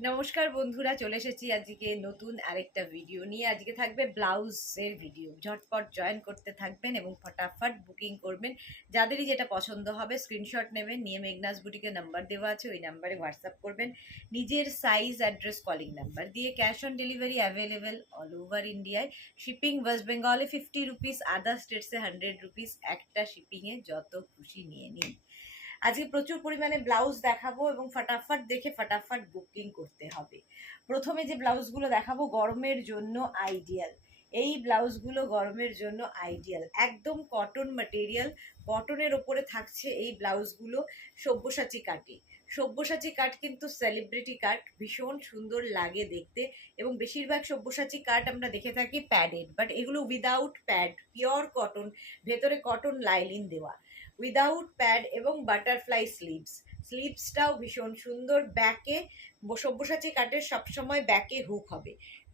নমস্কার বন্ধুরা, চলে এসেছি আজকে নতুন আরেকটা ভিডিও নিয়ে। আজকে থাকবে ব্লাউজের ভিডিও। ঝটপট জয়েন করতে থাকবেন এবং ফটাফট বুকিং করবেন। যাদেরই যেটা পছন্দ হবে স্ক্রিনশট নেবেন, নিয়ে মেঘনাস বুটিকের নাম্বার দেওয়া আছে, ওই নাম্বারে হোয়াটসঅ্যাপ করবেন নিজের সাইজ, অ্যাড্রেস, কলিং নাম্বার দিয়ে। Cash on delivery available all over ইন্ডিয়ায়। শিপিং ওয়েস্ট বেঙ্গলে 50 রুপিস, আদার স্টেটসে 100 রুপিস। একটা শিপিংয়ে যত খুশি নিয়ে নিন। আজকে প্রচুর পরিমাণে ব্লাউজ দেখাবো এবং ফটাফট দেখে ফটাফট বুকিং করতে হবে। প্রথমে যে ব্লাউজগুলো দেখাবো গরমের জন্য আইডিয়াল। এই ব্লাউজগুলো গরমের জন্য আইডিয়াল, একদম কটন ম্যাটেরিয়াল, কটনের ওপরে থাকছে এই ব্লাউজগুলো। সব্যসাচী কাটে। সব্যসাচী কাট কিন্তু সেলিব্রিটি কাট, ভীষণ সুন্দর লাগে দেখতে। এবং বেশিরভাগ সব্যসাচী কাট আমরা দেখে থাকি প্যাডেড, বাট এগুলো উইদাউট প্যাড, পিওর কটন, ভেতরে কটন লাইলিন দেওয়া, উইদাউট প্যাড এবং বাটারফ্লাই স্লিভস। স্লিভসটাও ভীষণ সুন্দর। ব্যাকে সব্যসাচী কাটের সবসময় ব্যাকে হুক হবে,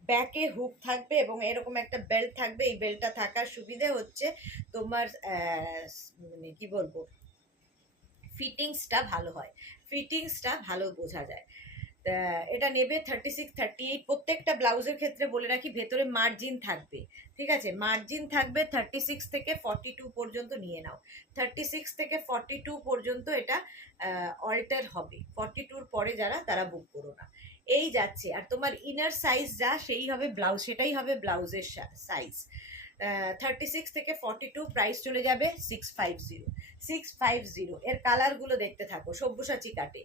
ব্যাকে হুক থাকবে এবং এরকম একটা বেল্ট থাকবে। এই বেল্টটা থাকার সুবিধে হচ্ছে তোমার মানে কি বলবো, ফিটিংসটা ভালো হয়, ফিটিংসটা ভালো বোঝা যায়। এটা নেবে 36, 38। প্রত্যেকটা ব্লাউজের ক্ষেত্রে বলে রাখি ভেতরে মার্জিন থাকবে, ঠিক আছে? মার্জিন থাকবে 36 থেকে 42 পর্যন্ত নিয়ে নাও। 36 থেকে 42 পর্যন্ত এটা অল্টার হবে। 42-র পরে যারা, তারা বুক করো না। এই যাচ্ছে। আর তোমার ইনার সাইজ যা, সেই হবে ব্লাউজ, সেটাই হবে ব্লাউজের সাইজ। 36 থেকে 42, প্রাইস চলে যাবে 650। 650 এর কালারগুলো দেখতে থাকো। সব্যসাচী কাটে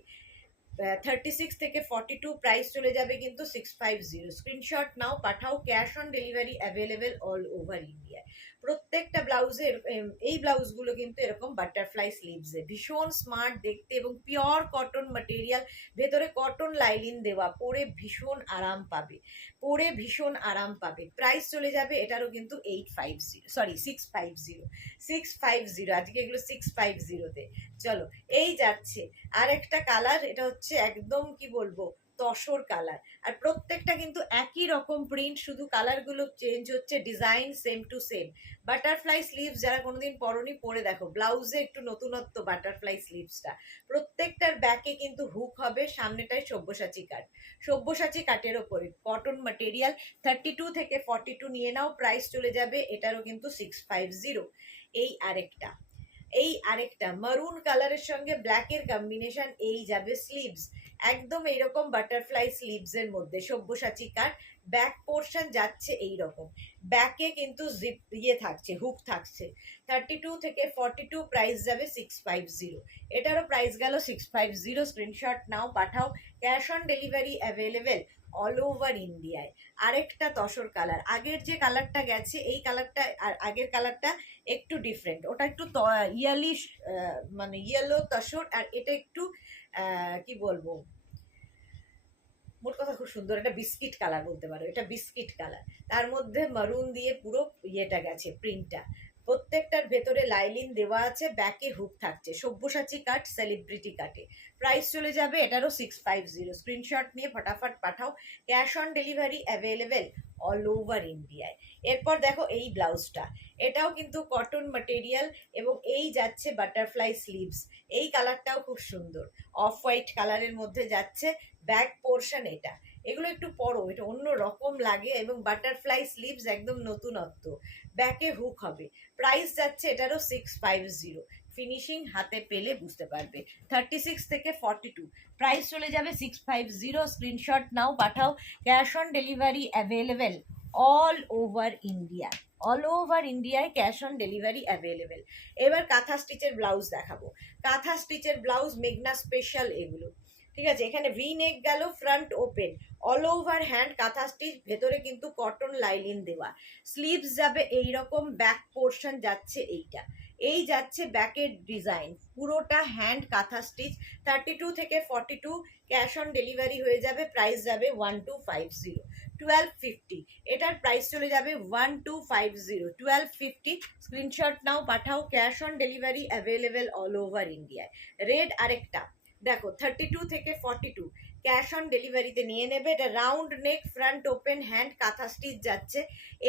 36 থেকে 42, প্রাইস চলে যাবে কিন্তু 650। স্ক্রিনশট নাও, পাঠাও। Cash on delivery available all over India. প্রত্যেকটা ব্লাউজের এই ব্লাউজগুলো কিন্তু এরকম বাটারফ্লাই স্লিভসে, ভীষণ স্মার্ট দেখতে এবং পিওর কটন ম্যাটেরিয়াল, ভেতরে কটন লাইলিন দেওয়া, পরে ভীষণ আরাম পাবে, পরে ভীষণ আরাম পাবে। প্রাইস চলে যাবে এটারও কিন্তু 850, সরি 650। 650 আজকে এগুলো 650-তে। চলো, এই যাচ্ছে আর একটা কালার। এটা হচ্ছে একদম কি বলবো, তসর কালার। আর প্রত্যেকটা কিন্তু একই রকম প্রিন্ট, শুধু কালারগুলো চেঞ্জ হচ্ছে, design same to same. Butterfly sleeves যারা কোনোদিন পরনি, পরে দেখো ব্লাউজে একটু নতুনত্ব বাটারফ্লাই স্লিভসটা। প্রত্যেকটার ব্যাকে কিন্তু হুক হবে, সামনেটায় সব্যসাচী কাট। সব্যসাচী কাটের ওপরে কটন ম্যাটেরিয়াল। 32 থেকে 42 নিয়ে নাও, প্রাইস চলে যাবে এটারও কিন্তু 650। এই আরেকটা মারুন কালারের সঙ্গে ব্ল্যাকের কম্বিনেশন। এই যাবে স্লিভস, একদম এইরকম বাটারফ্লাই স্লিভস এর মধ্যে সব্যসাচী কাট। ব্যাক পোর্শন যাচ্ছে এই রকম, ব্যাকে কিন্তু জিপ থাকছে, হুক থাকছে। 32 থেকে 42, প্রাইস যাবে 650। এটারও প্রাইস গেল 650। স্ক্রিনশট নাও, পাঠাও। Cash on delivery available all over ইন্ডিয়ায়। আরেকটা তসর কালার। আগের যে কালারটা গেছে, এই কালারটা আর আগের কালারটা একটু ডিফারেন্ট। ওটা একটু ইয়ালিশ, মানে ইয়েলো তসর, আর এটা একটু কি বলবো, মোট কথা খুব সুন্দর। এটা বিস্কিট কালার বলতে পারো, এটা বিস্কিট কালার, তার মধ্যে মারুন দিয়ে পুরো ইয়েটা গেছে, প্রিন্টটা। প্রত্যেকটার ভেতরে লাইলিন দেওয়া আছে, ব্যাকে হুক থাকছে। সব্যসাচী কাট, সেলিব্রিটি কাটে। প্রাইস চলে যাবে এটারও 650। স্ক্রিনশট নিয়ে ফটাফট পাঠাও। Cash on delivery available all over ইন্ডিয়ায়। এরপর দেখো এই ব্লাউজটা, এটাও কিন্তু কটন ম্যাটেরিয়াল এবং এই যাচ্ছে বাটারফ্লাই স্লিভস। এই কালারটাও খুব সুন্দর, অফ হোয়াইট কালারের মধ্যে যাচ্ছে। ব্যাক পোর্শন এটা, এগুলো একটু পরো, এটা অন্য রকম লাগে এবং বাটারফ্লাই স্লিভস একদম নতুনত্ব। ব্যাকে হুক হবে। প্রাইস যাচ্ছে এটারও 650। ফিনিশিং হাতে পেলে বুঝতে পারবে। 36 থেকে 42, প্রাইস চলে যাবে 650। স্ক্রিনশট নাও, পাঠাও। Cash on delivery available all over India. All over ইন্ডিয়ায় ক্যাশ অন ডেলিভারি অ্যাভেলেবেল। এবার কাঁথা স্টিচের ব্লাউজ দেখাবো। কাঁথা স্টিচের ব্লাউজ মেঘনা স্পেশাল এগুলো, ঠিক আছে? এখানে ভি নেক গেল, front open, all over hand কাঁথা স্টিচ, ভেতরে কিন্তু কটন লাইলিন দেওয়া। স্লিভস যাবে এইরকম, ব্যাক পোর্শন যাচ্ছে এইটা, এই যাচ্ছে ব্যাকের ডিজাইন, পুরোটা হ্যান্ড কাঁথা স্টিচ। 32 থেকে 42, ক্যাশ অন ডেলিভারি হয়ে যাবে। প্রাইস যাবে 1250, 1250। এটার প্রাইস চলে যাবে 1250, 1250। স্ক্রিনশট নাও, পাঠাও। Cash on delivery available all over ইন্ডিয়ায়। রেড আরেকটা দেখো, 32 থেকে 42, ক্যাশ অন ডেলিভারিতে নিয়ে নেবে। এটা round neck, front open, hand কাঁথা স্টিচ যাচ্ছে।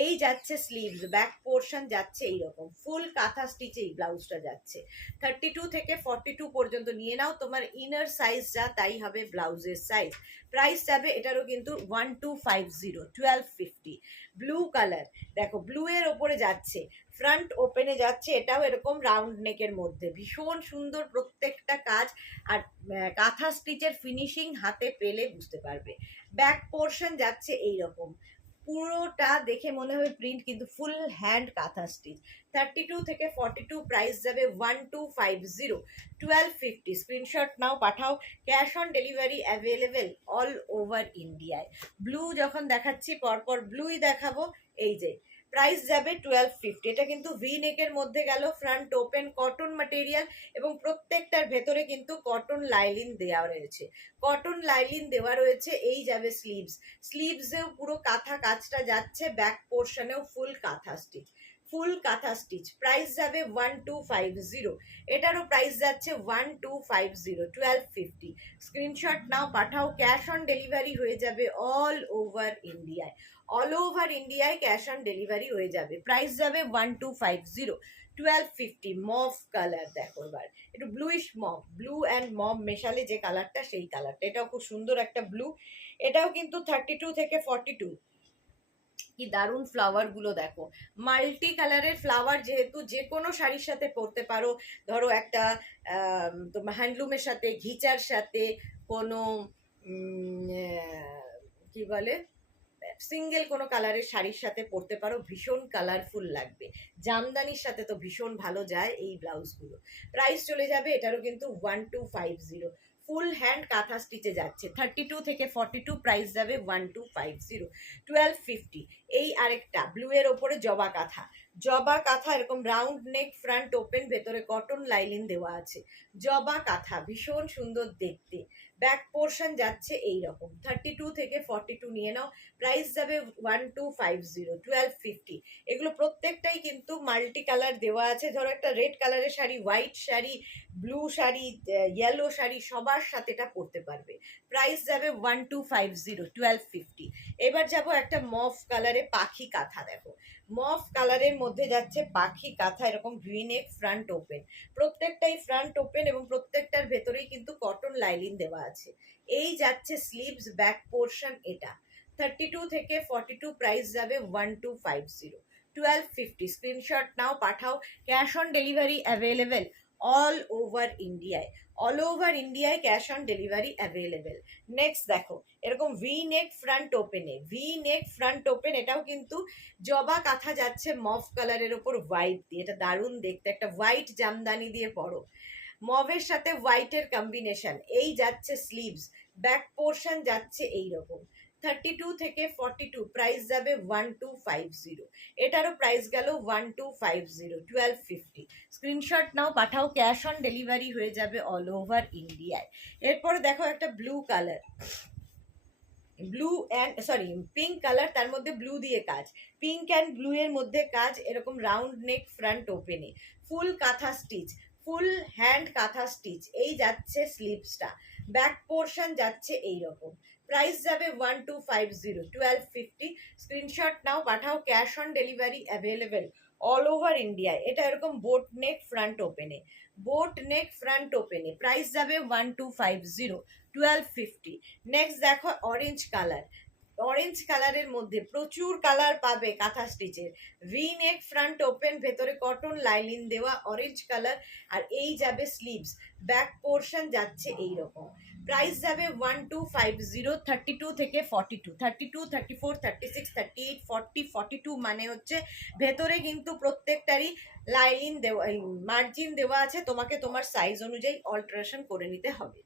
এই যাচ্ছে স্লিভস, ব্যাক পোর্শন যাচ্ছে এইরকম ফুল কাঁথা স্টিচ এই ব্লাউজটা যাচ্ছে। 32 থেকে 42 পর্যন্ত নিয়ে নাও, তোমার ইনার সাইজ যা তাই হবে ব্লাউজের সাইজ। প্রাইস যাবে এটারও কিন্তু 1250, 1250। ব্লু কালার দেখো, ব্লু এর ওপরে যাচ্ছে, ফ্রন্ট ওপেনে যাচ্ছে, এটাও এরকম রাউন্ড নেকের মধ্যে, ভীষণ সুন্দর প্রত্যেকটা কাজ। আর কাঁথা স্টিচের ফিনিশিং হাতে পেলে বুঝতে পারবে। ব্যাক পোর্শন যাচ্ছে এইরকম, পুরোটা দেখে মনে হবে প্রিন্ট, কিন্তু ফুল হ্যান্ড কাঁথা স্টিচ। 32 থেকে 42 প্রাইস যাবে 1250, 1250। স্ক্রিনশট নাও, পাঠাও। Cash on delivery available all over ইন্ডিয়ায়। ব্লু যখন দেখাচ্ছি পরপর ব্লুই দেখাবো। এই যে প্রাইস যাবে 1250। এটা কিন্তু ভি নেকের মধ্যে গেল, ফ্রন্ট ওপেন, কটন ম্যাটেরিয়াল, এবং প্রত্যেকটার ভেতরে কিন্তু কটন লাইলিন দেওয়া রয়েছে, কটন লাইলিন দেওয়া রয়েছে। এই যাবে স্লিভস, স্লিভসেও পুরো কাঁথা কাজটা যাচ্ছে, ব্যাক পোর্শনেও ফুল কাঁথা স্টিচ, ফুল কাঁথা স্টিচ। প্রাইস যাবে 1250, এটারও প্রাইস যাচ্ছে 1250, 1250। স্ক্রিনশট নাও, পাঠাও। ক্যাশ অন ডেলিভারি হয়ে যাবে অল ওভার ইন্ডিয়ায়, অল ওভার ইন্ডিয়ায় ক্যাশ অন ডেলিভারি হয়ে যাবে। প্রাইস যাবে 1250, 1250। মভ কালার দেখো, এবার একটু bluish mauve, blue and mauve মেশালে যে কালারটা সেই কালারটা, এটাও খুব সুন্দর একটা ব্লু। এটাও কিন্তু 32 থেকে 42। কি দারুণ ফ্লাওয়ার গুলো দেখো, মাল্টি কালারের ফ্লাওয়ার, যেহেতু যে কোনো শাড়ির সাথে পরতে পারো। ধরো একটা তোমার হ্যান্ডলুমের সাথে, ঘিচার সাথে, কোনো কি বলে সিঙ্গেল কোনো কালারের শাড়ির সাথে পরতে পারো, ভীষণ কালারফুল লাগবে। জামদানির সাথে তো ভীষণ ভালো যায় এই ব্লাউজগুলো। প্রাইস চলে যাবে এটারও কিন্তু 1250, ফুল হ্যান্ড কাঁথা স্টিচে যাচ্ছে। 32 থেকে 42 প্রাইস যাবে 1250, 1250। এই আরেকটা ব্লু এর ওপরে জবা কাঁথা, জবা কাঁথা এরকম রাউন্ড নেক, ফ্রন্ট ওপেন, ভেতরে কটন লাইলিন দেওয়া আছে, জবা কাঁথা ভীষণ সুন্দর দেখতে। ব্যাক পোর্শন যাচ্ছে এইরকম। 32 থেকে 42 নিয়ে নাও, প্রাইস যাবে 1250, 1250। এগুলো প্রত্যেকটাই কিন্তু মাল্টি কালার দেওয়া আছে। ধরো একটা রেড কালারের sari, white sari, blue sari, yellow sari, সবার সাথে এটা পরতে পারবে। প্রাইস যাবে 1250, 1250। এবার যাব একটা মফ কালারে পাখি কাঁথা, দেখো মফ কালারের মধ্যে যাচ্ছে পাখি কাঁথা, এরকম ভিনেক, ফ্রন্ট ওপেন, প্রত্যেকটাই ফ্রন্ট ওপেন, এবং প্রত্যেকটার ভেতরেই কিন্তু কটন লাইলিন দেওয়া আছে। এই যাচ্ছে স্লিভস, ব্যাক পোর্শন এটা। 32 থেকে 42 প্রাইস যাবে 1250, 1250। স্ক্রিনশট নাও, পাঠাও। Cash on delivery available all over ইন্ডিয়ায়, অল ওভার ইন্ডিয়ায় cash on delivery available. Next দেখো, এরকম ভি নেক ফ্রন্ট ওপেনে, ভি নেক ফ্রন্ট ওপেন, এটাও কিন্তু জবা কাঁথা যাচ্ছে মফ কালারের ওপর হোয়াইট দিয়ে, এটা দারুণ দেখতে, একটা হোয়াইট জামদানি দিয়ে পরো, মভের সাথে হোয়াইটের কম্বিনেশন। এই যাচ্ছে স্লিভস, ব্যাক পোর্শন যাচ্ছে এইরকম। 32 থেকে 42 প্রাইস যাবে 1250, এটারও প্রাইস গেল 1250, 1250। স্ক্রিনশট নাও, পাঠাও। ক্যাশ অন ডেলিভারি হয়ে যাবে অল ওভার ইন্ডিয়ায়। এরপরে দেখো একটা blue colour, blue and sorry pink colour, তার মধ্যে ব্লু দিয়ে কাজ, পিঙ্ক অ্যান্ড ব্লু এর মধ্যে কাজ, এরকম রাউন্ড নেক, ফ্রন্ট ওপেনে, ফুল কাঁথা স্টিচ, ফুল হ্যান্ড কাঁথা স্টিচ। এই যাচ্ছে স্লিভসটা, ব্যাক পোর্শন যাচ্ছে এইরকম। প্রাইস যাবে 1250, 1250। স্ক্রিনশট নাও, পাঠাও। Cash on delivery available all over ইন্ডিয়ায়। এটা এরকম বোট নেক ফ্রন্ট ওপেনে, বোট নেক ফ্রন্ট ওপেনে, প্রাইস যাবে 1250, 1250। নেক্সট দেখো অরেঞ্জ কালার, অরেঞ্জ কালারের মধ্যে প্রচুর কালার পাবে কাঁথা স্টিচের, ভি নেক ফ্রন্ট ওপেন, ভেতরে কটন লাইলিন দেওয়া, অরেঞ্জ কালার। আর এই যাবে স্লিভস, ব্যাক পোর্শন যাচ্ছে এইরকম। প্রাইস যাবে 1250, 32 থেকে 42, 32, 34, 36, 38, 40, 42, মানে হচ্ছে ভেতরে কিন্তু প্রত্যেকটারই লাইলিন দেওয়া, মার্জিন দেওয়া আছে, তোমাকে তোমার সাইজ অনুযায়ী অল্টারেশন করে নিতে হবে।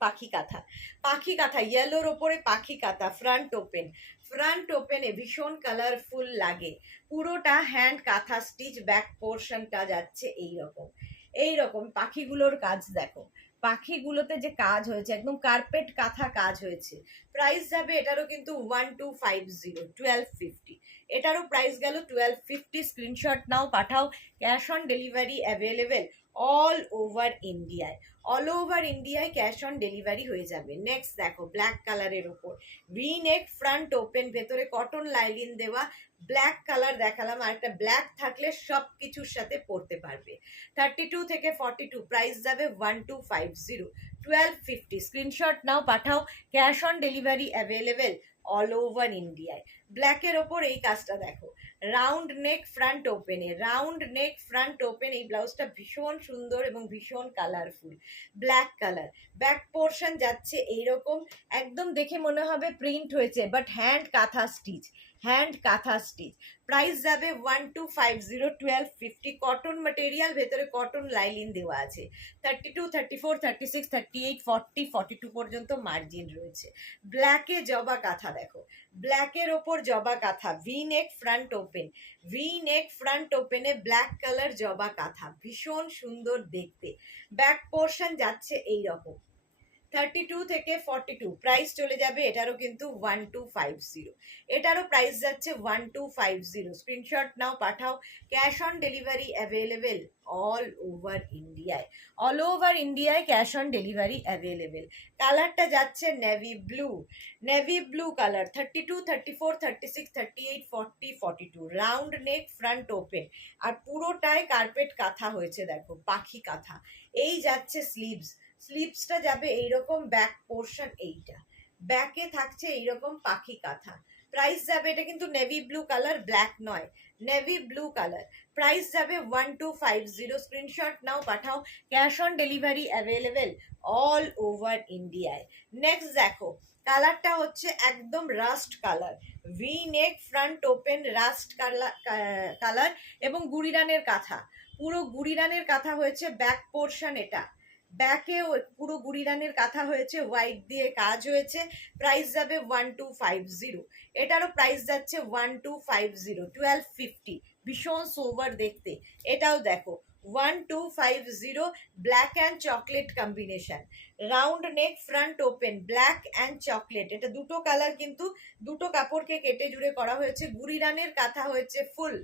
পাখি কাঁথা, পাখি কাঁথা ইয়েলোর ওপরে পাখি কাঁথা, ফ্রন্ট ওপেন, ফ্রন্ট ওপেনে ভীষণ কালারফুল লাগে, পুরোটা হ্যান্ড কাঁথা স্টিচ, ব্যাক পোর্শনটা যাচ্ছে এইরকম। এইরকম পাখিগুলোর কাজ দেখো, পাখিগুলোতে যে কাজ হয়েছে একদম কার্পেট কাঁথা কাজ হয়েছে। প্রাইস যাবে এটারও কিন্তু 1250, 1250। এটারও প্রাইস গেল 1250। স্ক্রিনশট নাও, পাঠাও। Cash on delivery available all over ইন্ডিয়ায়, অল ওভার ইন্ডিয়ায় ক্যাশ অন ডেলিভারি হয়ে যাবে। নেক্সট দেখো ব্ল্যাক কালারের ওপর ভি নেক ফ্রন্ট ওপেন, ভেতরে কটন লাইলিন দেওয়া, ব্ল্যাক কালার দেখালাম, আর একটা ব্ল্যাক থাকলে সব কিছুর সাথে পরতে পারবে। 32 থেকে 42, প্রাইস যাবে 1250, 1250। স্ক্রিনশট নাও, পাঠাও, cash on delivery available all over ইন্ডিয়ায়। ব্ল্যাকের ওপর এই কাজটা দেখো, রাউন্ড নেক ফ্রন্ট ওপেনে, রাউন্ড নেক ফ্রন্ট ওপেন, এই ব্লাউজটা ভীষণ সুন্দর এবং ভীষণ colourful, black colour. Back portion যাচ্ছে এইরকম, একদম দেখে মনে হবে প্রিন্ট হয়েছে, বাট হ্যান্ড কাঁথা স্টিচ, হ্যান্ড কাঁথা স্টিচ। প্রাইস যাবে 1250, 1250। কটন মেটেরিয়াল, ভেতরে কটন লাইলিন দেওয়া আছে। 32, 34, 36, 38, 40, 42 পর্যন্ত মার্জিন রয়েছে। ব্ল্যাকে জবা কাঁথা দেখো, ব্ল্যাকের ওপর জবা কাঁথা, V neck front open, V neck front ওপেনে ব্ল্যাক কালার জবা কাঁথা, ভীষণ সুন্দর দেখতে। ব্যাক পোর্শন যাচ্ছে এইরকম, 32 থেকে 42, প্রাইস চলে যাবে এটারও কিন্তু 1250, এটারও প্রাইস যাচ্ছে 1250। স্ক্রিনশট নাও, পাঠাও, cash on delivery available all over ইন্ডিয়ায়, অল ওভার ইন্ডিয়ায় ক্যাশ অন ডেলিভারি অ্যাভেলেবেল। কালারটা যাচ্ছে navy blue, navy blue colour, 32, 34, 36, 38, 40, 42, round neck front open, আর পুরোটায় কার্পেট কাঁথা হয়েছে দেখো, পাখি কাঁথা। এই যাচ্ছে স্লিভস, স্লিভসটা যাবে এইরকম, ব্যাক পোর্শন এইটা, ব্যাকে থাকছে এইরকম পাখি কাঁথা। প্রাইস যাবে, এটা কিন্তু নেভি ব্লু কালার, ব্ল্যাক নয়, নেভি ব্লু কালার। প্রাইস যাবে 1250। স্ক্রিনশট নাও, পাঠাও, cash on delivery available all over ইন্ডিয়ায়। নেক্সট দেখো, কালারটা হচ্ছে একদম rushed colour, V neck front open, rushed colour এবং গুড়িরানের কাঁথা, পুরো গুড়িরানের কাঁথা হয়েছে ব্যাক পোর্শন, এটা ব্যাকে পুরো গুড়িরানের কাঁথা হয়েছে, হোয়াইট দিয়ে কাজ হয়েছে। প্রাইস যাবে 1250, এটারও প্রাইস যাচ্ছে 1250, 1250। ভীষণ সোভার দেখতে, এটাও দেখো 1250, black and chocolate combination, round neck front open, black and chocolate, এটা দুটো কালার কিন্তু দুটো কাপড়কে কেটে জুড়ে করা হয়েছে, গুড়িরানের কাঁথা হয়েছে ফুল,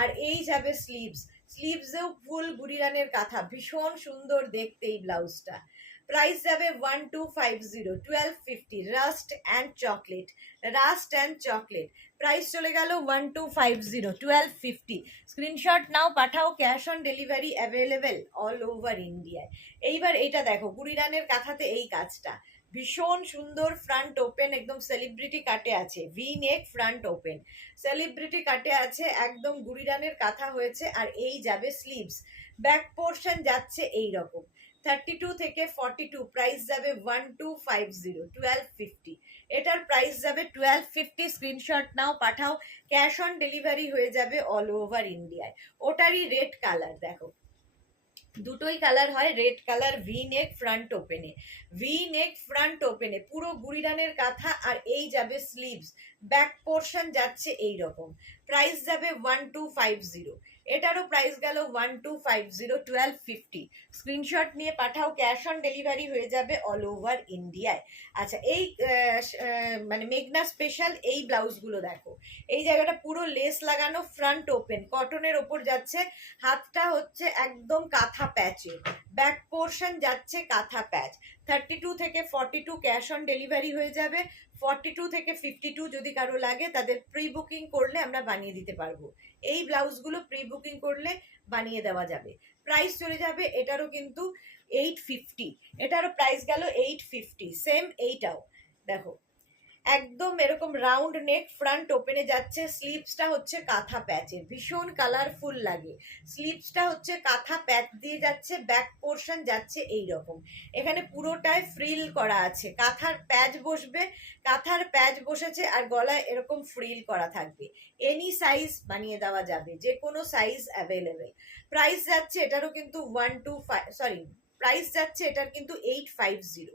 আর এই যাবে স্লিভস, স্লিভসেও ফুল গুড়িরানের কাঁথা, ভীষণ সুন্দর দেখতে এই ব্লাউজটা। প্রাইস যাবে 1250, 1250, rust and chocolate, rust and chocolate. Price চলে গেল 1250, 1250। স্ক্রিনশট নাও, পাঠাও, cash on delivery available all over ইন্ডিয়ায়। এইবার এটা দেখো, গুড়িরানের কাঁথাতে এই কাজটা ভীষণ সুন্দর, ফ্রন্ট ওপেন, একদম সেলিব্রিটি কাটে আছে, V neck front open, celebrity কাটে আছে, একদম গুড়িরানের কাঁথা হয়েছে, আর এই যাবে স্লিভস। ব্যাক পোর্শন যাচ্ছে এই রকম, 32 থেকে 42, প্রাইস যাবে 1250, 1250। এটার প্রাইস যাবে 1250। স্ক্রিনশট নাও, পাঠাও, ক্যাশ অন ডেলিভারি হয়ে যাবে অল ওভার ইন্ডিয়ায়। ওটারই রেড কালার দেখো, দুটোই কালার হয়, red colour, V neck front ওপেনে, ভি নেক ফ্রন্ট ওপেনে পুরো গুড়িরানের কাঁথা, আর এই যাবে স্লিভস। ব্যাক পোর্শন যাচ্ছে এই রকম, প্রাইস যাবে 1250, এটারও প্রাইস গেল 1250, 1250। স্ক্রিনশট নিয়ে পাঠাও, ক্যাশ অন ডেলিভারি হয়ে যাবে অল ওভার ইন্ডিয়ায়। আচ্ছা, এই মানে মেঘনা স্পেশাল এই ব্লাউজগুলো দেখো, এই জায়গাটা পুরো লেস লাগানো, ফ্রন্ট ওপেন, কটনের ওপর যাচ্ছে, হাতটা হচ্ছে একদম কাঁথা প্যাচে, ব্যাক পোর্শন যাচ্ছে কাঁথা প্যাচ। 32 থেকে 42 ক্যাশ অন ডেলিভারি হয়ে যাবে, 42 থেকে 52 যদি কারো লাগে তাদের প্রি বুকিং করলে আমরা বানিয়ে দিতে পারবো। এই ব্লাউজগুলো প্রি বুকিং করলে বানিয়ে দেওয়া যাবে। প্রাইস চলে যাবে এটারও কিন্তু 850, এটারও প্রাইস গেল 850। সেম এইটাও দেখো, একদম এরকম রাউন্ড নেক, ফ্রন্ট ওপেনে যাচ্ছে, স্লিভসটা হচ্ছে কাঁথা প্যাচের, ভীষণ কালারফুল লাগে। স্লিভসটা হচ্ছে কাঁথা প্যাচ দিয়ে যাচ্ছে, ব্যাক পোর্শন যাচ্ছে এই রকম, এখানে পুরোটায় ফ্রিল করা আছে, কাঁথার প্যাচ বসবে, কাঁথার প্যাচ বসেছে, আর গলায় এরকম ফ্রিল করা থাকবে। এনি সাইজ বানিয়ে দেওয়া যাবে, যে কোনো সাইজ অ্যাভেলেবেল। প্রাইস যাচ্ছে এটারও কিন্তু 125, প্রাইস যাচ্ছে এটার কিন্তু 850,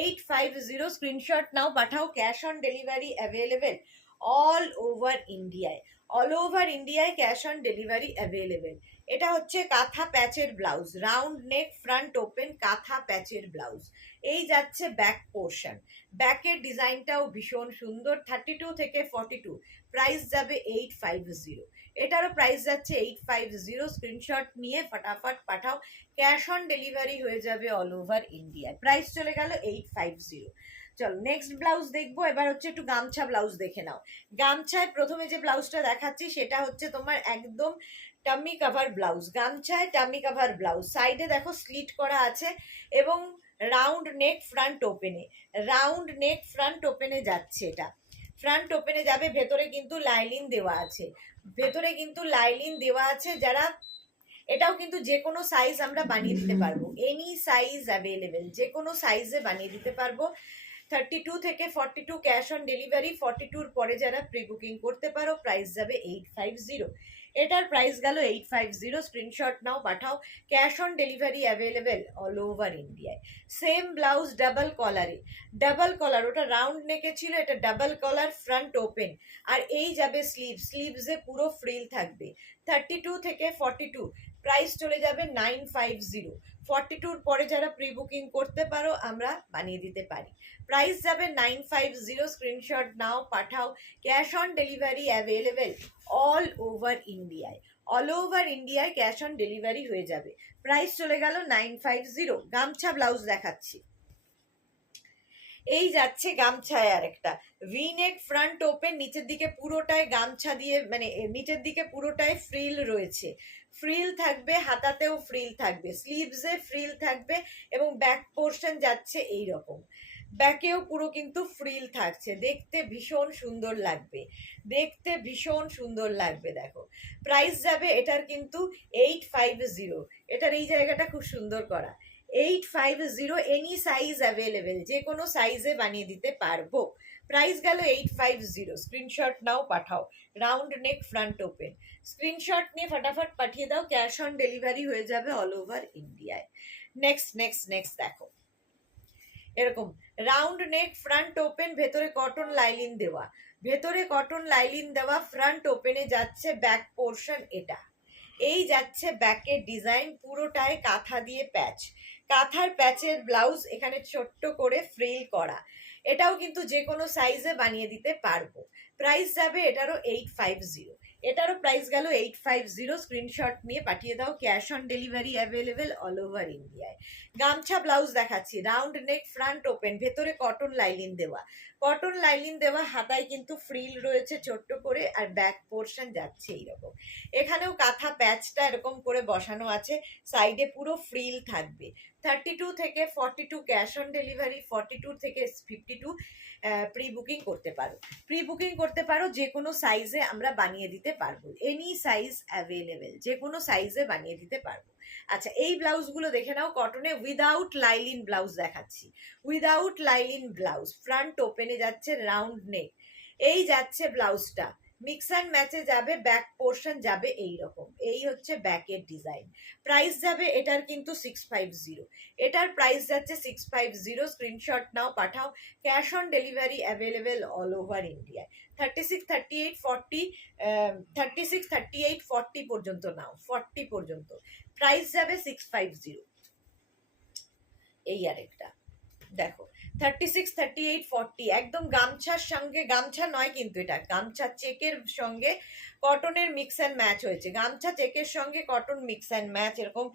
850। স্ক্রিনশট নাও, পাঠাও, cash on delivery available all over ইন্ডিয়ায়। অল ওভার ইন্ডিয়ায় ক্যাশ অন ডেলিভারি অ্যাভেলেবেল। এটা হচ্ছে কাঁথা প্যাচের blouse, round neck front open kantha প্যাচের ব্লাউজ। এই যাচ্ছে ব্যাক পোর্শন, ব্যাকের ডিজাইনটাও ভীষণ সুন্দর। 32 থেকে 42, প্রাইস যাবে 850। এটারও প্রাইস যাচ্ছে 850। স্ক্রিনশট নিয়ে ফটাফট পাঠাও, ক্যাশ অন ডেলিভারি হয়ে যাবে অল ওভার ইন্ডিয়ায়। প্রাইস চলে গেল 850। চলো নেক্সট ব্লাউজ দেখবো। এবার হচ্ছে একটু গামছা ব্লাউজ দেখে নাও। গামছায় প্রথমে যে ব্লাউজটা দেখাচ্ছি সেটা হচ্ছে তোমার একদম টামি কাভার ব্লাউজ। গামছায় টামি কাভার ব্লাউজ, সাইডে দেখো স্লিট করা আছে এবং রাউন্ড নেক ফ্রন্ট ওপেনে, রাউন্ড নেক ফ্রন্ট ওপেনে যাচ্ছে। এটা ফ্রন্ট ওপেনে যাবে, ভেতরে কিন্তু লাইলিন দেওয়া আছে, ভেতরে কিন্তু লাইলিন দেওয়া আছে। যারা এটাও কিন্তু যে কোনো সাইজ আমরা বানিয়ে দিতে পারবো, এনি সাইজ অ্যাভেলেবেল, যে কোনো সাইজে বানিয়ে দিতে পারবো। 32 থেকে 42 ক্যাশ অন ডেলিভারি, 42-র পরে যারা প্রি বুকিং করতে পারো প্রাইস যাবে 850। এটার প্রাইস গেল 850। স্ক্রিনশট নাও পাঠাও, cash on delivery available all over ইন্ডিয়ায়। সেম ব্লাউজ ডাবল কলারে, ডাবল কলার, ওটা রাউন্ড নেকে ছিল, এটা ডাবল কলার ফ্রন্ট ওপেন। আর এই যাবে স্লিভ, স্লিভসে পুরো ফ্রিল থাকবে। 32 থেকে 42, প্রাইস চলে যাবে 950। 42-র পরে যারা প্রি বুকিং করতে পারো আমরা বানিয়ে দিতে পারি। প্রাইস যাবে 950। স্ক্রিনশট নাও পাঠাও, cash on delivery available all over ইন্ডিয়ায়। অল ওভার ইন্ডিয়ায় ক্যাশ অন ডেলিভারি হয়ে যাবে। প্রাইস চলে গেল 950। গামছা ব্লাউজ দেখাচ্ছি। এই যাচ্ছে গামছায় আর একটা ভি নেক ফ্রন্ট ওপেন, নিচের দিকে পুরোটাই গামছা দিয়ে, মানে নিচের দিকে পুরোটাই ফ্রিল রয়েছে, ফ্রিল থাকবে, হাতাতেও ফ্রিল থাকবে, স্লিভসে ফ্রিল থাকবে এবং ব্যাক পোর্শন যাচ্ছে এই রকম, ব্যাকেও পুরো কিন্তু ফ্রিল থাকছে। দেখতে ভীষণ সুন্দর লাগবে, দেখতে ভীষণ সুন্দর লাগবে। দেখো প্রাইস যাবে এটার কিন্তু 850। এটার এই জায়গাটা খুব সুন্দর করা, 850। এনি সাইজ অ্যাভেলেবেল, যে কোনো সাইজে বানিয়ে দিতে পারবো। প্রাইস গেল 850। স্ক্রিনশট নাও পাঠাও, round neck front open. Screenshot নিয়ে ফটাফট পাঠিয়ে দাও, ক্যাশ অন ডেলিভারি হয়ে যাবে অল ওভার ইন্ডিয়ায়। নেক্সট নেক্সট নেক্সট দেখো, এরকম রাউন্ড নেক ফ্রন্ট ওপেন, ভেতরে কটন লাইলিন দেওয়া, ভেতরে কটন লাইলিন দেওয়া, ফ্রন্ট ওপেনে যাচ্ছে ব্যাক পোর্শন। এটা এই যাচ্ছে ব্যাকের ডিজাইন, পুরোটায় কাঁথা দিয়ে প্যাচ, কাঁথার প্যাচের ব্লাউজ, এখানে ছোট্ট করে ফ্রিল করা। এটাও কিন্তু যে কোনো সাইজে বানিয়ে দিতে পারবো। প্রাইস যাবে এটারও 850। এটারও প্রাইস গেল 850। স্ক্রিনশট নিয়ে পাঠিয়ে দাও, cash on delivery available all over ইন্ডিয়ায়। গামছা ব্লাউজ দেখাচ্ছি, রাউন্ড নেক ফ্রন্ট ওপেন, ভেতরে কটন লাইলিন দেওয়া, কটন লাইলিন দেওয়া, হাতায় কিন্তু ফ্রিল রয়েছে ছোট্ট করে, আর ব্যাক পোর্শন যাচ্ছে এইরকম। এখানেও কাঁথা প্যাচটা এরকম করে বসানো আছে, সাইডে পুরো ফ্রিল থাকবে। 32 থেকে 42 ক্যাশ অন ডেলিভারি, 42 থেকে 52 প্রি বুকিং করতে পারো, প্রি বুকিং করতে পারো, যে কোনো সাইজে আমরা বানিয়ে দিতে পারবো, এনি সাইজ অ্যাভেলেবেল, যে কোনো সাইজে বানিয়ে দিতে পারবো। আচ্ছা এই ব্লাউজগুলো দেখে নাও, কটনে উইদাউট লাইলিন ব্লাউজ দেখাচ্ছি, উইদাউট লাইলিন ব্লাউজ, ফ্রন্ট ওপেনে যাচ্ছে, রাউন্ড নেক, এই যাচ্ছে ব্লাউজটা, মিক্স অ্যান্ড ম্যাচে যাবে, ব্যাক পোর্শন যাবে এই রকম, এই হচ্ছে ব্যাকের ডিজাইন। প্রাইস যাবে এটার কিন্তু 650। এটার প্রাইস যাচ্ছে 650। স্ক্রিনশট নাও পাঠাও, cash on delivery available all over ইন্ডিয়ায়। 36, 38, 40, 36, 38, 40 পর্যন্ত নাও, 40 পর্যন্ত। প্রাইস যাবে 650। এই আরেকটা দেখো, 36, 38, 40, একদম গামছার সঙ্গে, গামছা নয় কিন্তু এটা গামছা চেকের সঙ্গে কটনের মিক্স অ্যান্ড ম্যাচ হয়েছে, গামছা চেকের সঙ্গে কটন মিক্স অ্যান্ড ম্যাচ, এরকম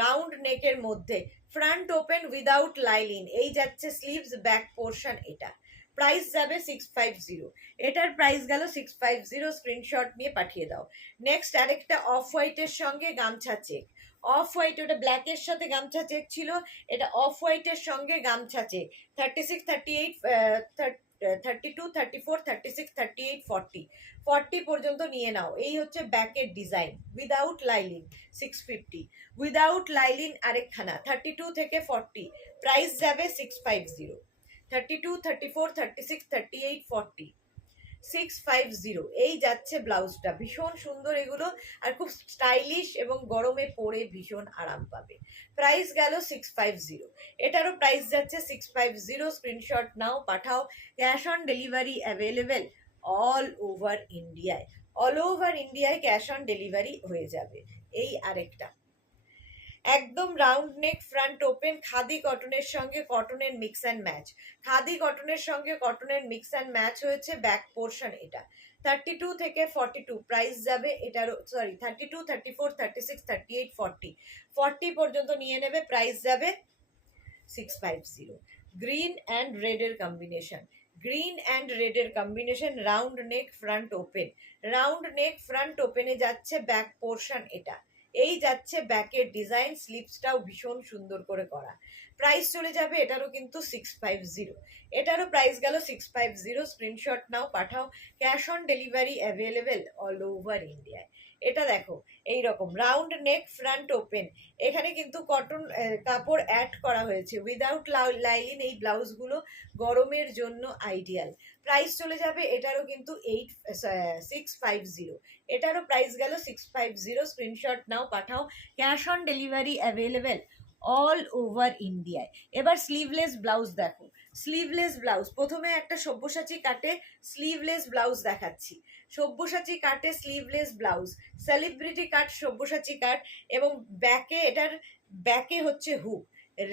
রাউন্ড নেকের মধ্যে, ফ্রন্ট ওপেন উইদাউট লাইলিন, এই যাচ্ছে স্লিভস, ব্যাক পোর্শন। এটা প্রাইস যাবে 650। এটার প্রাইস গেল 650। স্ক্রিনশট নিয়ে পাঠিয়ে দাও। নেক্সট আরেকটা অফ হোয়াইটের সঙ্গে গামছা চেক, অফ হোয়াইট, ওটা ব্ল্যাকের সাথে গামছা চেক ছিল, এটা অফ হোয়াইটের সঙ্গে গামছা চেক। 36, 38, 32, 34, 36, 38, 40, 40 পর্যন্ত নিয়ে নাও। এই হচ্ছে ব্যাকের design, without lining 650। Without lining আরেকখানা 32 থেকে 40, প্রাইস যাবে 650। 32, 34, 36, 38, 40, 650। এই যাচ্ছে ব্লাউজটা, ভীষণ সুন্দর এগুলো, আর খুব স্টাইলিশ এবং গরমে পরে ভীষণ আরাম পাবে। প্রাইস গেল 650। এটারও প্রাইস যাচ্ছে 650। স্ক্রিনশট নাও পাঠাও, cash on delivery available all over ইন্ডিয়ায়। অল ওভার ইন্ডিয়ায় ক্যাশ অন ডেলিভারি হয়ে যাবে। এই আরেকটা একদম round neck front open, khadi কটনের সঙ্গে কটনের মিক্স অ্যান্ড ম্যাচ। খাদি কটনের সঙ্গে কটনের মিক্স অ্যান্ড ম্যাচ হয়েছে, ব্যাক পোর্শন এটা। 32 থেকে 42 প্রাইস যাবে এটার, সরি 32, 34, 36, 38, 40, 40 পর্যন্ত নিয়ে নেবে, প্রাইস যাবে 650। গ্রিন অ্যান্ড রেডের কম্বিনেশন, গ্রিন অ্যান্ড রেডের combination, round neck front open, round neck front ওপেনে যাচ্ছে ব্যাক পোর্শন এটা। এই যাচ্ছে ব্যাকের ডিজাইন, স্লিপসটাও ভীষণ সুন্দর করে করা। প্রাইস চলে যাবে এটারও কিন্তু 650, এটারও প্রাইস গেল 650। স্ক্রিনশট নাও, পাঠাও। Cash on delivery available all over ইন্ডিয়ায়। এটা দেখো এই রকম রাউন্ড নেক ফ্রন্ট ওপেন, এখানে কিন্তু কটন কাপড় অ্যাড করা হয়েছে উইদাউট লাইলিন। এই ব্লাউজগুলো গরমের জন্য আইডিয়াল। প্রাইস চলে যাবে এটারও কিন্তু 650, এটারও প্রাইস গেল 650। স্ক্রিনশট নাও, পাঠাও। Cash on delivery available all over ইন্ডিয়ায়। এবার স্লিভলেস ব্লাউজ দেখো, স্লিভলেস ব্লাউজ প্রথমে একটা সব্যসাচী কাটে স্লিভলেস ব্লাউজ দেখাচ্ছি। সব্যসাচী কাটে স্লিভলেস ব্লাউজ, সেলিব্রিটি কাট সব্যসাচী কাট, এবং ব্যাকে এটার ব্যাকে হচ্ছে হুক,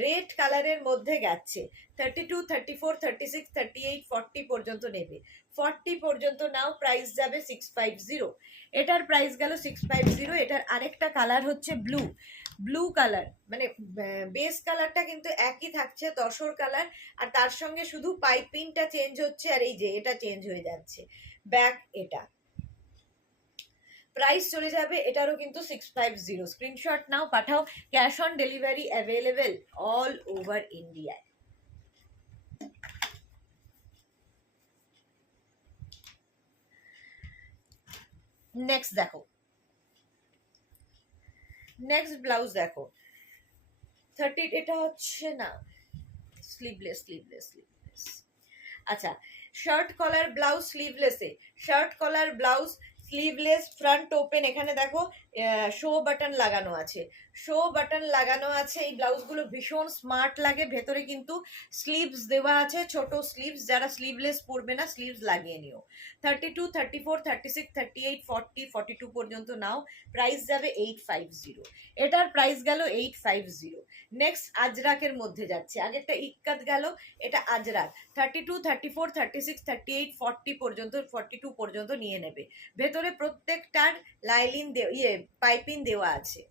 রেড কালারের মধ্যে গেছে। 32, 34, 36, 38, 40 পর্যন্ত নেবে, 40 পর্যন্ত নাও, প্রাইস যাবে 650। এটার প্রাইস গেল 650। এটার আরেকটা কালার হচ্ছে ব্লু, ব্লু কালার, মানে বেস কালারটা কিন্তু একই থাকছে, তসর কালার, আর তার সঙ্গে শুধু পাইপিংটা চেঞ্জ হচ্ছে, আর এই যে এটা চেঞ্জ হয়ে যাচ্ছে ব্যাক। এটা প্রাইস চলে যাবে এটারও কিন্তু 650। স্ক্রিনশট নাও, পাঠাও। Cash on delivery available all over ইন্ডিয়ায়। নেক্সট দেখো, নেক্সট ব্লাউজ দেখো 30, এটা হচ্ছে না স্লিভলেস, স্লিভলেস, স্লিভলেস। আচ্ছা, শার্ট কলার ব্লাউজ স্লিভলেসে, shirt collar blouse sleeveless front open. এখানে দেখো শো বাটন লাগানো আছে, শো বাটন লাগানো আছে। এই ব্লাউজগুলো ভীষণ স্মার্ট লাগে। ভেতরে কিন্তু স্লিভস দেওয়া আছে, ছোট স্লিভস, যারা স্লিভলেস পরবে না স্লিভস লাগিয়ে নিও। 32, 34, 36, 38, 40, 42 পর্যন্ত নাও, প্রাইস যাবে 850। এটার প্রাইস গেল 850। নেক্সট আজরাকের মধ্যে যাচ্ছে, আগেরটা ইক্কাত গেল, এটা আজরাক। 32, 34, 36, 38, 40 পর্যন্ত, 42 পর্যন্ত নিয়ে নেবে। ভেতরে প্রত্যেকটার লাইলিন পাইপিং দেওয়া আছে,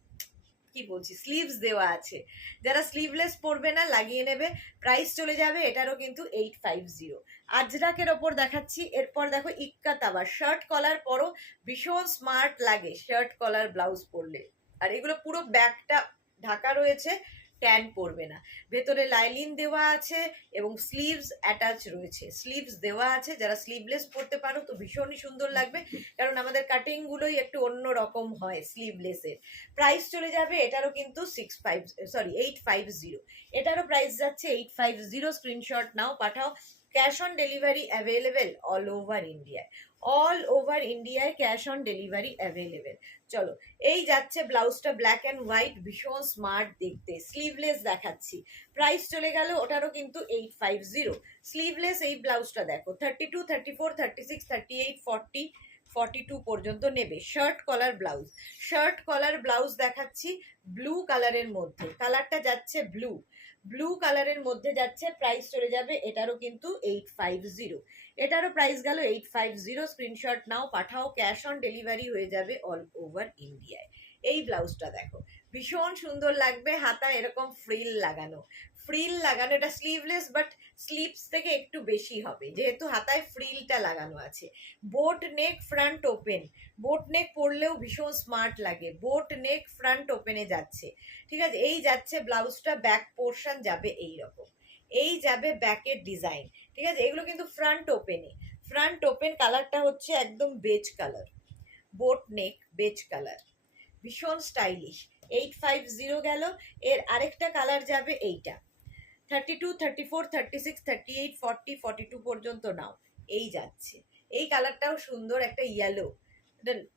কি বলছি, স্লিভস দেওয়া আছে। যারা স্লিভলেস পরবে না লাগিয়ে নেবে, প্রাইস চলে যাবে এটারও কিন্তু 850। আজরাকের ওপর দেখাচ্ছি। এরপর দেখো ইক্কাত, আবার শার্ট কলার পরো, ভীষণ স্মার্ট লাগে শার্ট কলার ব্লাউজ পরলে। আর এগুলো পুরো ব্যাকটা ঢাকা রয়েছে, ট্যান পড়বে না। ভেতরে লাইলিন দেওয়া আছে এবং স্লিভস অ্যাটাচ রয়েছে, স্লিভস দেওয়া আছে। যারা স্লিভলেস পরতে পারো তো ভীষণই সুন্দর লাগবে, কারণ আমাদের কাটিং গুলোই একটু অন্য রকম হয় স্লিভলেসের। প্রাইস চলে যাবে এটারও কিন্তু 850। এটারও প্রাইস যাচ্ছে 850। স্ক্রিনশট নাও, পাঠাও। Cash on delivery available all over ইন্ডিয়ায়, অল ওভার ইন্ডিয়ায় ক্যাশ অন ডেলিভারি অ্যাভেলেবেল। চলো, এই যাচ্ছে ব্লাউজটা ব্ল্যাক অ্যান্ড হোয়াইট, ভীষণ স্মার্ট দেখতে, স্লিভলেস দেখাচ্ছি। প্রাইস চলে গেল ওটারও কিন্তু 850। স্লিভলেস এই ব্লাউজটা দেখো 32, 34, 36, 38, 40, 42 পর্যন্ত নেবে। Shirt collar blouse, shirt collar blouse দেখাচ্ছি ব্লু কালারের মধ্যে, কালারটা যাচ্ছে ব্লু, ব্লু কালারের মধ্যে যাচ্ছে। প্রাইস চলে যাবে এটারও কিন্তু 850। এটারও প্রাইস গেল 850। স্ক্রিনশট নাও, পাঠাও। ক্যাশ অন ডেলিভারি হয়ে যাবে অল ওভার ইন্ডিয়ায়। এই ব্লাউজটা দেখো ভীষণ সুন্দর লাগবে, হাতা এরকম ফ্রিল লাগানো, ফ্রিল লাগানো। এটা স্লিভলেস বাট স্লিভস থেকে একটু বেশি হবে, যেহেতু হাতায় ফ্রিলটা লাগানো আছে। Boat neck front open, boat নেক পরলেও ভীষণ স্মার্ট লাগে। বোট নেক ফ্রন্ট ওপেনে যাচ্ছে, ঠিক আছে। এই যাচ্ছে ব্লাউজটা, ব্যাক পোর্শন যাবে এই রকম, এই যাবে ব্যাকের ডিজাইন, ঠিক আছে। এগুলো কিন্তু ফ্রন্ট ওপেনে, ফ্রন্ট ওপেন। কালারটা হচ্ছে একদম বেজ কালার, বোট নেক বেজ কালার, ভীষণ স্টাইলিশ। 850 গেল। এর আরেকটা কালার যাবে এইটা, 32, 34, 36, 38, 40, 42 পর্যন্ত নাও, এই যাচ্ছে। এই কালারটাও সুন্দর, একটা ইয়েলো,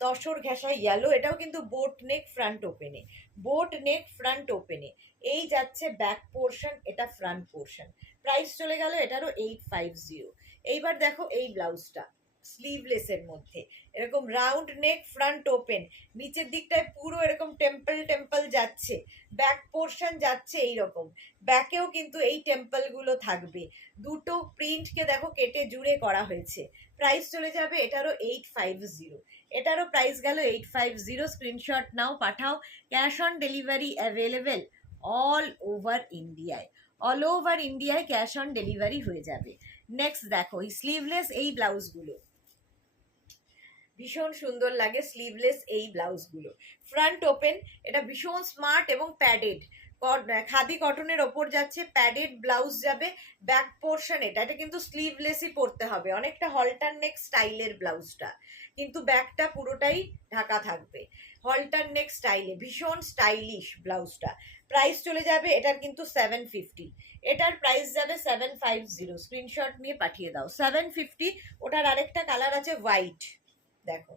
তসর ঘেঁষা ইয়েলো। এটাও কিন্তু বোট নেক ফ্রন্ট ওপেনে, বোট নেক ফ্রন্ট ওপেনে। এই যাচ্ছে ব্যাক পোর্শন, এটা ফ্রন্ট পোর্শন। প্রাইস চলে গেল এটারও 850। এইবার দেখো এই ব্লাউজটা, স্লিভলেসের মধ্যে এরকম রাউন্ড নেক, ফ্রন্ট ওপেন, নিচের দিকটায় পুরো এরকম টেম্পল টেম্পল যাচ্ছে, ব্যাক পোর্শন যাচ্ছে এইরকম, ব্যাকেও কিন্তু এই টেম্পলগুলো থাকবে। দুটো প্রিন্টকে দেখো কেটে জুড়ে করা হয়েছে। প্রাইস চলে যাবে এটারও 850, এটারও প্রাইস গেল 850। স্ক্রিনশট নাও, পাঠাও। Cash on delivery available all over ইন্ডিয়ায়, অল ওভার ইন্ডিয়ায় ক্যাশ অন ডেলিভারি হয়ে যাবে। নেক্সট দেখো এই স্লিভলেস এই ব্লাউজগুলো ভীষণ সুন্দর লাগে। স্লিভলেস এই ব্লাউজগুলো ফ্রন্ট ওপেন, এটা ভীষণ স্মার্ট এবং প্যাডেড, খাদি কটনের ওপর যাচ্ছে, প্যাডেড ব্লাউজ যাবে। ব্যাক পোর্শন এটা কিন্তু স্লিভলেসই পরতে হবে, অনেকটা হলটার নেক স্টাইলের ব্লাউজটা, কিন্তু ব্যাকটা পুরোটাই ঢাকা থাকবে। হলটার নেক স্টাইলে ভীষণ স্টাইলিশ ব্লাউজটা। প্রাইস চলে যাবে এটার কিন্তু 750, এটার প্রাইস যাবে 750। স্ক্রিনশট নিয়ে পাঠিয়ে দাও। 750। ওটার আরেকটা কালার আছে হোয়াইট, দেখো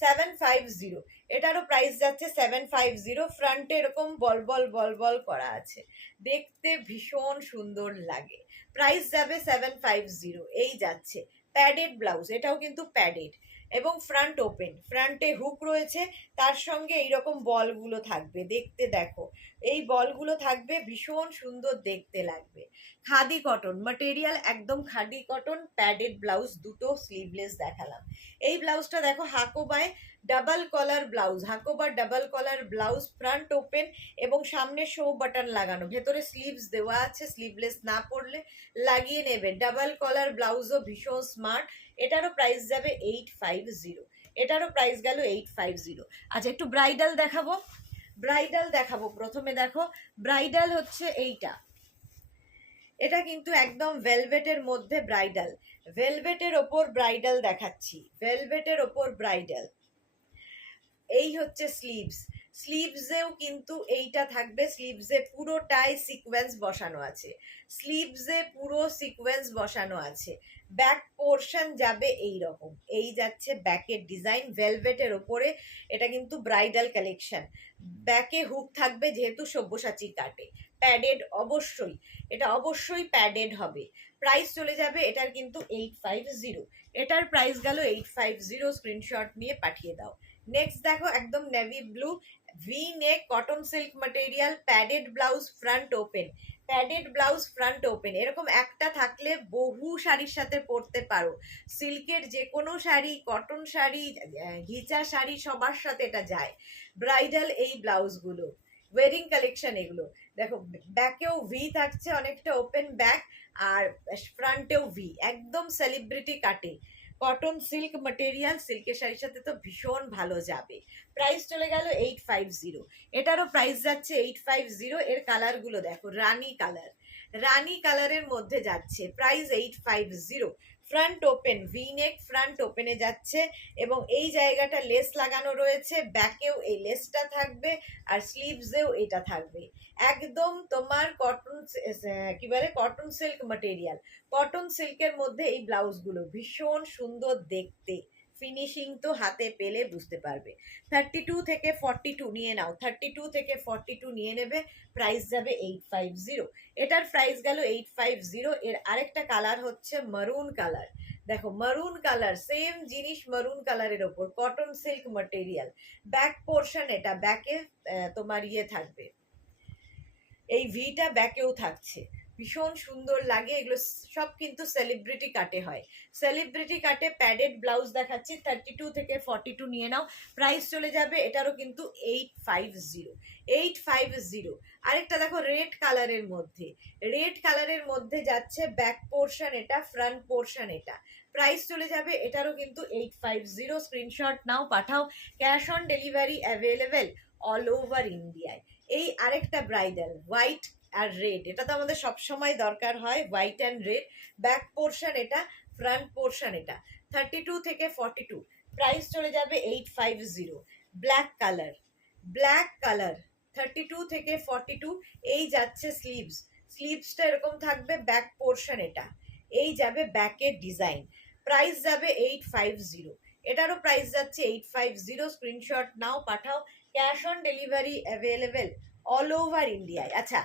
750, এটারও প্রাইস যাচ্ছে 750। ফ্রন্টে এরকম বল বল বল বল করা আছে, দেখতে ভীষণ সুন্দর লাগে। প্রাইস যাবে 750, এই যাচ্ছে। প্যাডেড ব্লাউজ, এটাও কিন্তু প্যাডেড এবং ফ্রন্ট ওপেন, ফ্রন্টে হুক রয়েছে, তার সঙ্গে এইরকম বলগুলো থাকবে, দেখতে দেখো এই বলগুলো থাকবে, ভীষণ সুন্দর দেখতে লাগবে। খাদি কটন ম্যাটেরিয়াল, একদম খাদি কটন, প্যাডেড ব্লাউজ, দুটো স্লিভলেস দেখালাম। এই ব্লাউজটা দেখো হাকোবায় double collar blouse, Hakoba double collar blouse, front open এবং সামনে শো বাটন লাগানো, ভেতরে স্লিভস দেওয়া আছে, স্লিভলেস না পড়লে লাগিয়ে নেবে। ডাবল কলার ব্লাউজও ভীষণ স্মার্ট। এটারও প্রাইস যাবে 850, এটারও প্রাইস গেল 850। আচ্ছা একটু ব্রাইডাল দেখাবো, ব্রাইডাল দেখাবো। প্রথমে দেখো ব্রাইডাল হচ্ছে এইটা, এটা কিন্তু একদম ভেলভেটের মধ্যে ব্রাইডাল, ভেলভেটের ওপর ব্রাইডাল দেখাচ্ছি, ভেলভেটের ওপর ব্রাইডাল। এই হচ্ছে স্লিভস, স্লিভসেও কিন্তু এইটা থাকবে, স্লিভসে পুরোটাই সিকোয়েন্স বসানো আছে, স্লিভসে পুরো সিকোয়েন্স বসানো আছে। ব্যাক পোর্শন যাবে এই রকম, এই যাচ্ছে ব্যাকের ডিজাইন ভেলভেটের ওপরে। এটা কিন্তু ব্রাইডাল কালেকশন। ব্যাকে হুক থাকবে যেহেতু সব্যসাচী কাটে, প্যাডেড অবশ্যই, এটা অবশ্যই প্যাডেড হবে। প্রাইস চলে যাবে এটার কিন্তু 850, এটার প্রাইস গেল 850। স্ক্রিনশট নিয়ে পাঠিয়ে দাও। নেক্সট দেখো একদম নেভি ব্লু, ভি নেক, cotton silk material, padded blouse, front open, padded blouse front open. এরকম একটা থাকলে বহু শাড়ির সাথে পরতে পারো, সিল্কের যে কোনো শাড়ি, কটন শাড়ি, ঘিচা শাড়ি, সবার সাথে এটা যায়। ব্রাইডাল এই ব্লাউজগুলো, ওয়েডিং কালেকশন এগুলো। দেখো ব্যাকেও ভি থাকছে, অনেকটা ওপেন ব্যাক, আর ফ্রন্টেও ভি, একদম সেলিব্রিটি কাটে, কটন সিল্ক ম্যাটেরিয়াল, সিল্কের শাড়ির সাথে তো ভীষণ ভালো যাবে। প্রাইস চলে গেল 850, এটারও প্রাইস যাচ্ছে 850। এর কালারগুলো দেখো, রানী কালার, রানী কালারের মধ্যে যাচ্ছে, price 850। Front open, V neck front ওপেনে যাচ্ছে এবং এই জায়গাটা লেস লাগানো রয়েছে, ব্যাকেও এই লেসটা থাকবে আর স্লিভসেও এটা থাকবে। একদম তোমার কটন, কি বলে, কটন সিল্ক ম্যাটেরিয়াল, কটন সিল্কের মধ্যে এই ব্লাউজগুলো ভীষণ সুন্দর দেখতে। ফিনিশিং তো হাতে পেলে বুঝতে পারবে। 32 থেকে 42 নিয়ে নাও, 32 থেকে 42 নিয়ে নেবে। প্রাইস যাবে 850, এটার প্রাইস গেল 850। এর আরেকটা কালার হচ্ছে মারুন কালার, দেখো মারুন কালার, সেম জিনিস মারুন কালারের ওপর, cotton silk material, back portion, এটা ব্যাকে তোমার ইয়ে থাকবে, এই ভিটা ব্যাকেও থাকছে, ভীষণ সুন্দর লাগে। এগুলো সব কিন্তু সেলিব্রিটি কাটে হয়, সেলিব্রিটি কাটে। প্যাডেড ব্লাউজ দেখাচ্ছি, 32 থেকে 42 নিয়ে নাও। প্রাইস চলে যাবে এটারও কিন্তু 850, 850। আরেকটা দেখো রেড কালারের মধ্যে, রেড কালারের মধ্যে যাচ্ছে, ব্যাক পোর্শন এটা, ফ্রন্ট পোর্শন এটা। প্রাইস চলে যাবে এটারও কিন্তু 850। স্ক্রিনশট নাও, পাঠাও। Cash on delivery available all over ইন্ডিয়ায়। এই আরেকটা ব্রাইডাল, হোয়াইট আর রেড, এটা তো আমাদের সবসময় দরকার হয়, white and red. Back portion এটা, ফ্রন্ট পোর্শন এটা। 32 থেকে 42, প্রাইস চলে যাবে 850। ব্ল্যাক কালার, ব্ল্যাক কালার, 32 থেকে 42, এই যাচ্ছে স্লিভস, স্লিভসটা এরকম থাকবে, ব্যাক পোর্শন এটা, এই যাবে ব্যাকের ডিজাইন। প্রাইস যাবে 850, এটারও প্রাইস যাচ্ছে 850। স্ক্রিনশট নাও, পাঠাও। Cash on delivery available all over ইন্ডিয়ায়। আচ্ছা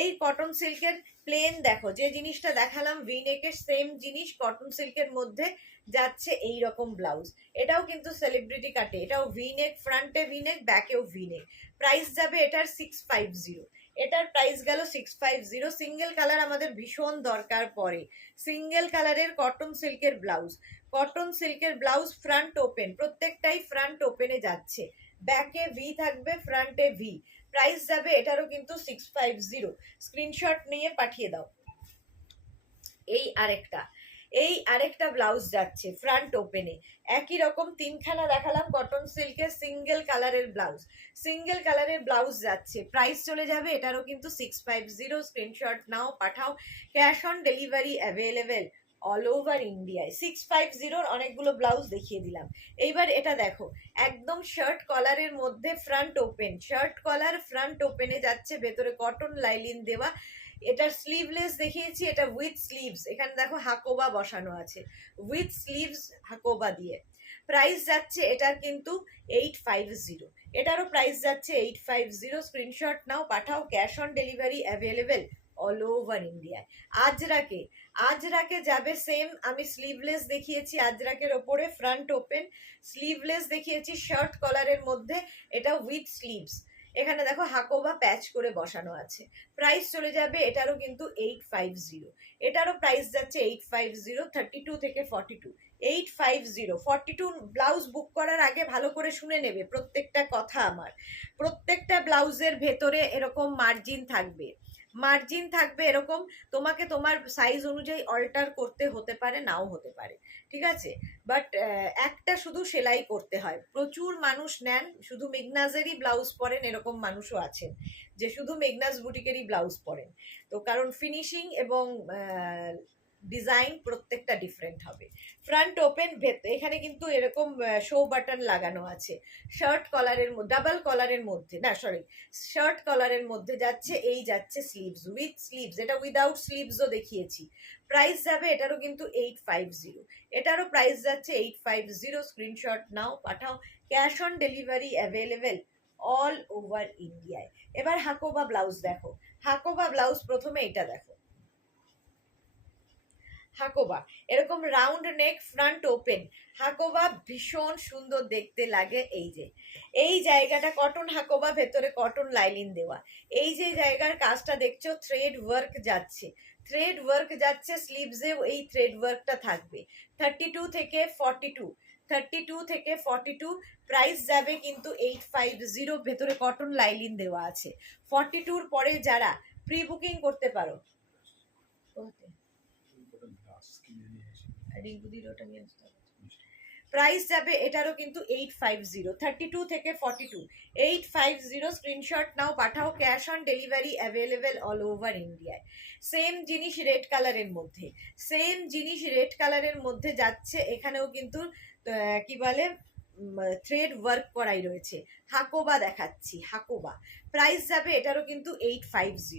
এই কটন সিল্কের প্লেন দেখো, যে জিনিসটা দেখালাম ভিনেকের সেম জিনিস কটন সিল্কের মধ্যে যাচ্ছে এই রকম ব্লাউজ। এটাও কিন্তু সেলিব্রিটি কাটে, এটাও ভিনেক, ফ্রন্টে ভিনেক, ব্যাকেও ভিনেক। প্রাইস যাবে এটার 650, এটার প্রাইস গেল 650। সিঙ্গেল কালার আমাদের ভীষণ দরকার পড়ে, সিঙ্গেল কালারের কটন সিল্কের ব্লাউজ। কটন সিল্কের ব্লাউজ ফ্রন্ট ওপেন, প্রত্যেকটাই ফ্রন্ট ওপেনে যাচ্ছে, ব্যাকে ভি থাকবে, ফ্রন্টে ভি। প্রাইস যাবে এটারও কিন্তু 650। স্ক্রিনশট নিয়ে পাঠিয়ে দাও। এই আরেকটা ব্লাউজ যাচ্ছে ফ্রন্ট ওপেনে, একই রকম তিনখানা দেখালাম কটন সিল্কের সিঙ্গেল কালারের ব্লাউজ, সিঙ্গেল কালারের ব্লাউজ যাচ্ছে। প্রাইস চলে যাবে এটারও কিন্তু 650। স্ক্রিনশট নাও, পাঠাও। Cash on delivery available all over ইন্ডিয়ায়। 650 অনেকগুলো ব্লাউজ দেখিয়ে দিলাম। এইবার এটা দেখো, একদম শার্ট কলারের মধ্যে front open, shirt collar front ওপেনে যাচ্ছে, ভেতরে কটন লাইলিন দেওয়া। এটার স্লিভলেস দেখিয়েছি, এটা উইথ স্লিভস, এখানে দেখো হাকোবা বসানো আছে, উইথ স্লিভস হাকোবা দিয়ে। প্রাইস যাচ্ছে এটার কিন্তু 850, এটারও প্রাইস যাচ্ছে 850। স্ক্রিনশট নাও, পাঠাও। Cash on delivery available all over ইন্ডিয়ায়। আজরাকে যাবে সেম, আমি স্লিভলেস দেখিয়েছি আজরাকের ওপরে ফ্রন্ট ওপেন, স্লিভলেস দেখিয়েছি শার্ট কলারের মধ্যে, এটা উইথ স্লিভস। এখানে দেখো হাকোবা প্যাচ করে বসানো আছে। প্রাইস চলে যাবে এটারও কিন্তু 850, এটারও প্রাইস যাচ্ছে 850। 32 থেকে 42, 850। 42 ব্লাউজ বুক করার আগে ভালো করে শুনে নেবে প্রত্যেকটা কথা আমার। প্রত্যেকটা ব্লাউজের ভেতরে এরকম মার্জিন থাকবে, মার্জিন থাকবে এরকম, তোমাকে তোমার সাইজ অনুযায়ী অল্টার করতে হতে পারে, নাও হতে পারে, ঠিক আছে। বাট একটা শুধু সেলাই করতে হয়। প্রচুর মানুষ নেন, শুধু মেঘনাজেরই ব্লাউজ পরেন, এরকম মানুষও আছেন যে শুধু মেঘনাজ বুটিকেরই ব্লাউজ পরেন। তো কারণ ফিনিশিং এবং ডিজাইন প্রত্যেকটা ডিফারেন্ট হবে। ফ্রন্ট ওপেন, এখানে কিন্তু এরকম শো বাটন লাগানো আছে, শার্ট কলারের মধ্যে, ডাবল কলারের মধ্যে, না সরি, শার্ট কলারের মধ্যে যাচ্ছে, এই যাচ্ছে স্লিভস, উইথ স্লিভস। এটা উইদাউট স্লিভসও দেখিয়েছি। প্রাইস যাবে এটারও কিন্তু 850, এটারও প্রাইস যাচ্ছে 850। স্ক্রিনশট নাও, পাঠাও। Cash on delivery available all over ইন্ডিয়ায়। এবার হাকোবা ব্লাউজ দেখো, হাকোবা ব্লাউজ প্রথমে এটা দেখো, হাকোবা এরকম round neck, front open, Hakoba ভীষণ সুন্দর দেখতে লাগে। এই যে এই জায়গাটা কটন হাকোবা, ভেতরে কটন লাইলিন দেওয়া। এই যে জায়গার কাজটা দেখছো, থ্রেড ওয়ার্ক যাচ্ছে, থ্রেড ওয়ার্ক যাচ্ছে, স্লিভসেও এই থ্রেড ওয়ার্কটা থাকবে। 32 থেকে 42, 32 থেকে 42। প্রাইস যাবে কিন্তু 850, ভেতরে কটন লাইলিন দেওয়া আছে। 42-র পরে যারা প্রি বুকিং করতে পারো, প্রাইস যাবে এটারও কিন্তু 850। 32 থেকে 42, 850। স্ক্রিনশট নাও, পাঠাও। Cash on delivery available all over ইন্ডিয়ায়। সেম জিনিস রেড কালারের মধ্যে, সেম জিনিস রেড কালারের মধ্যে যাচ্ছে, এখানেও কিন্তু কি বলে থ্রেড ওয়ার্ক করাই রয়েছে। হাকোবা দেখাচ্ছি, হাকোবা। প্রাইস যাবে এটারও কিন্তু 850,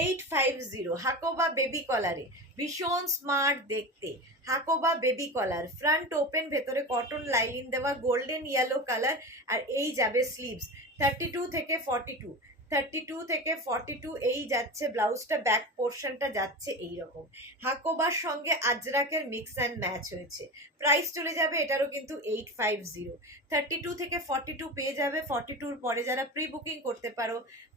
850। হাকোবা বেবি কলারে, ভীষণ স্মার্ট দেখতে। হাকোবা বেবি কলার, ফ্রন্ট ওপেন, ভেতরে কটন লাইনিং দেওয়া, গোল্ডেন ইয়েলো কালার। আর এই যাবে স্লিভস। 32 থেকে 42, 32 থেকে 42 এই যাচ্ছে ব্লাউজটা, ব্যাক পোর্শনটা যাচ্ছে এইরকম। হাকোবার সঙ্গে আজরাকের মিক্স অ্যান্ড ম্যাচ হয়েছে। প্রাইস চলে যাবে এটারও কিন্তু 850। 32 থেকে 42 পেয়ে যাবে। 42-র পরে যারা প্রি বুকিং করতে পারো,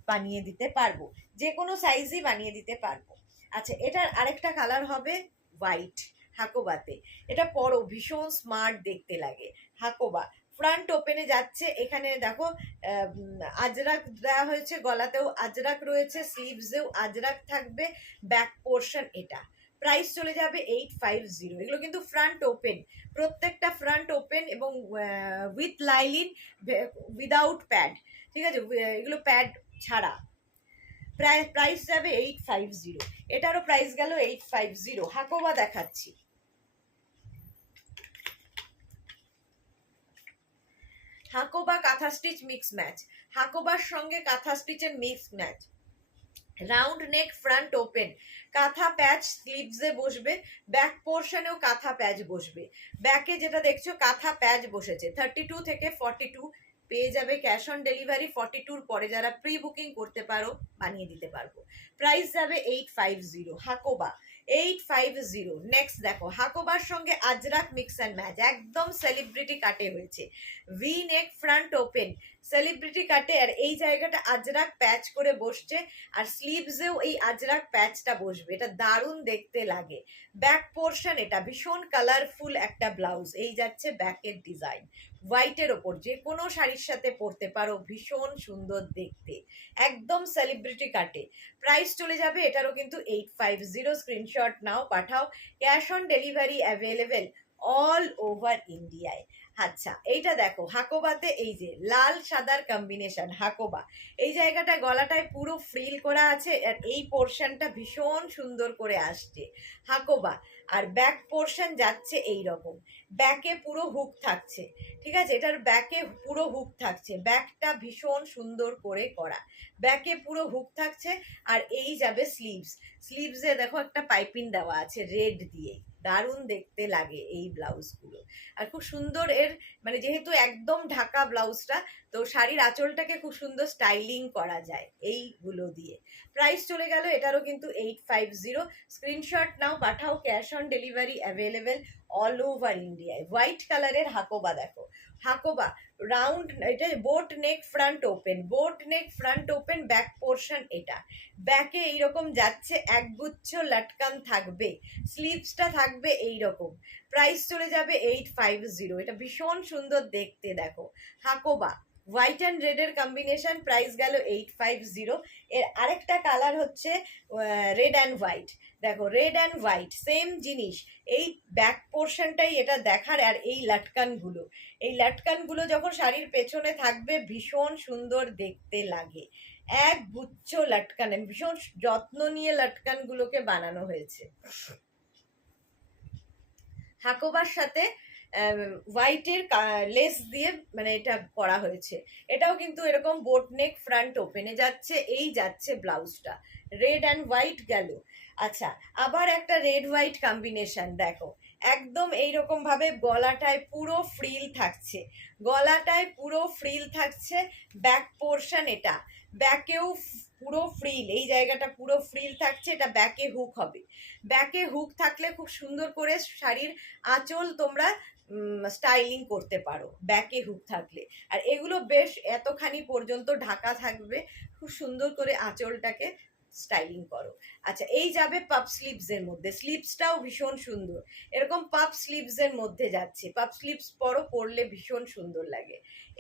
বানিয়ে দিতে পারবো, যে কোনো সাইজই বানিয়ে দিতে পারবো। আচ্ছা, এটার আরেকটা কালার হবে হোয়াইট হাকোবাতে। এটা পরো, ভীষণ স্মার্ট দেখতে লাগে। হাকোবা ফ্রন্ট ওপেনে যাচ্ছে, এখানে দেখো আজরাক দেওয়া হয়েছে, গলাতেও আজরাক রয়েছে, স্লিভসেও আজরাক থাকবে, ব্যাক পোর্শন এটা। প্রাইস চলে যাবে 850। এগুলো কিন্তু ফ্রন্ট ওপেন, প্রত্যেকটা ফ্রন্ট ওপেন এবং উইথ লাইলিন, উইদাউট প্যাড, ঠিক আছে, এগুলো প্যাড ছাড়া। প্রাইস যাবে 850, এটারও প্রাইস গেল 850। হাকোবা দেখাচ্ছি, হাকোবা কাঁথা স্টিচ মিক্স ম্যাচ, হাকোবার সঙ্গে কাঁথা স্টিচের mix match. Round neck, front open, কাঁথা প্যাচ স্লিভসে বসবে, ব্যাক পোর্শনেও কাঁথা প্যাচ বসবে। ব্যাকে যেটা দেখছো কাঁথা প্যাচ বসেছে। 32 থেকে 42 পেয়ে যাবে ক্যাশ অন ডেলিভারি 42 পরে, যারা প্রি বুকিং করতে পারো বানিয়ে দিতে পারবো। প্রাইস যাবে 850। হাকোবা 850। নেক্সট দেখো হাকোবার সঙ্গে আজরাক মিক্স অ্যান্ড ম্যাচ, একদম সেলিব্রিটি কাটে হয়েছে, V neck front open, celebrity কাটে, আর এই জায়গাটা আজরাক প্যাচ করে বসছে, আর স্লিভসেও এই আজরাক প্যাচটা বসবে, এটা দারুণ দেখতে লাগে। ব্যাক পোর্শন এটা ভীষণ কালারফুল একটা ব্লাউজ, এই যাচ্ছে ব্যাকের ডিজাইন, হোয়াইটের ওপর যে কোনো শাড়ির সাথে পরতে পারো, ভীষণ সুন্দর দেখতে, একদম সেলিব্রিটি কাটে। প্রাইস চলে যাবে এটারও কিন্তু 850। স্ক্রিনশট নাও, পাঠাও, cash on delivery available all over ইন্ডিয়ায়। আচ্ছা এইটা দেখো হাকোবাতে, এই যে লাল সাদার কম্বিনেশন হাকোবা, এই জায়গাটা গলাটায় পুরো ফ্রিল করা আছে, আর এই পোর্শনটা ভীষণ সুন্দর করে আসছে হাকোবা, আর ব্যাক পোর্শন যাচ্ছে এই রকম, ব্যাকে পুরো হুক থাকছে, ঠিক আছে, এটার ব্যাকে পুরো হুক থাকছে, ব্যাকটা ভীষণ সুন্দর করে করা, ব্যাকে পুরো হুক থাকছে, আর এই যাবে স্লিভস, স্লিভসে দেখো একটা পাইপিং দেওয়া আছে রেড দিয়ে, দারুণ দেখতে লাগে এই ব্লাউজগুলো, আর খুব সুন্দর এর মানে যেহেতু একদম ঢাকা ব্লাউজটা, তো শাড়ির আঁচলটাকে খুব সুন্দর স্টাইলিং করা যায় এইগুলো দিয়ে। প্রাইস চলে গেল এটারও কিন্তু 850। স্ক্রিনশট নাও, পাঠাও, cash on delivery available all over ইন্ডিয়ায়। হোয়াইট কালারের হাকোবা দেখো, হাকোবা রাউন্ড, এটা boat neck front open, boat neck front open, back portion এটা, ব্যাকে এইরকম যাচ্ছে, একগুচ্ছ লটকান থাকবে, স্লিভসটা থাকবে এইরকম। প্রাইস চলে যাবে 850। এটা ভীষণ সুন্দর দেখতে দেখো হাকোবা, হোয়াইট অ্যান্ড রেডের কম্বিনেশন, প্রাইস গেল 850। এর আরেকটা কালার হচ্ছে রেড অ্যান্ড হোয়াইট, দেখো রেড অ্যান্ড হোয়াইট সেম জিনিস, এই ব্যাক পোর্শনটাই এটা দেখার, আর এই লাটকানগুলো, এই লাটকানগুলো যখন শাড়ির পেছনে থাকবে ভীষণ সুন্দর দেখতে লাগে, এক গুচ্ছ লাটকান, ভীষণ যত্ন নিয়ে লাটকানগুলোকে বানানো হয়েছে। হাকোবার সাথে হোয়াইটের লেস দিয়ে মানে এটা করা হয়েছে, এটাও কিন্তু এরকম বোট নেক ফ্রন্ট ওপেনে যাচ্ছে, এই যাচ্ছে ব্লাউজটা, রেড অ্যান্ড হোয়াইট গেল। আচ্ছা আবার একটা রেড হোয়াইট কম্বিনেশন দেখো, একদম এইরকম ভাবে গলাটায় পুরো ফ্রিল থাকছে, গলাটায় পুরো ফ্রিল থাকছে, ব্যাক পোর্শন এটা, ব্যাকেও পুরো ফ্রিল, এই জায়গাটা পুরো ফ্রিল থাকছে, এটা ব্যাকে হুক হবে, ব্যাকে হুক থাকলে খুব সুন্দর করে শাড়ির আঁচল তোমরা স্টাইলিং করতে পারো ব্যাকে হুক থাকলে, আর এগুলো বেশ এতখানি পর্যন্ত ঢাকা থাকবে, খুব সুন্দর করে আঁচলটাকে স্টাইলিং করো। আচ্ছা এই যাবে পাপ স্লিভস এর মধ্যে, স্লিভসটাও ভীষণ সুন্দর, এরকম পাপ স্লিভস এর মধ্যে যাচ্ছে, পাপ স্লিভস পরলে ভীষণ সুন্দর লাগে,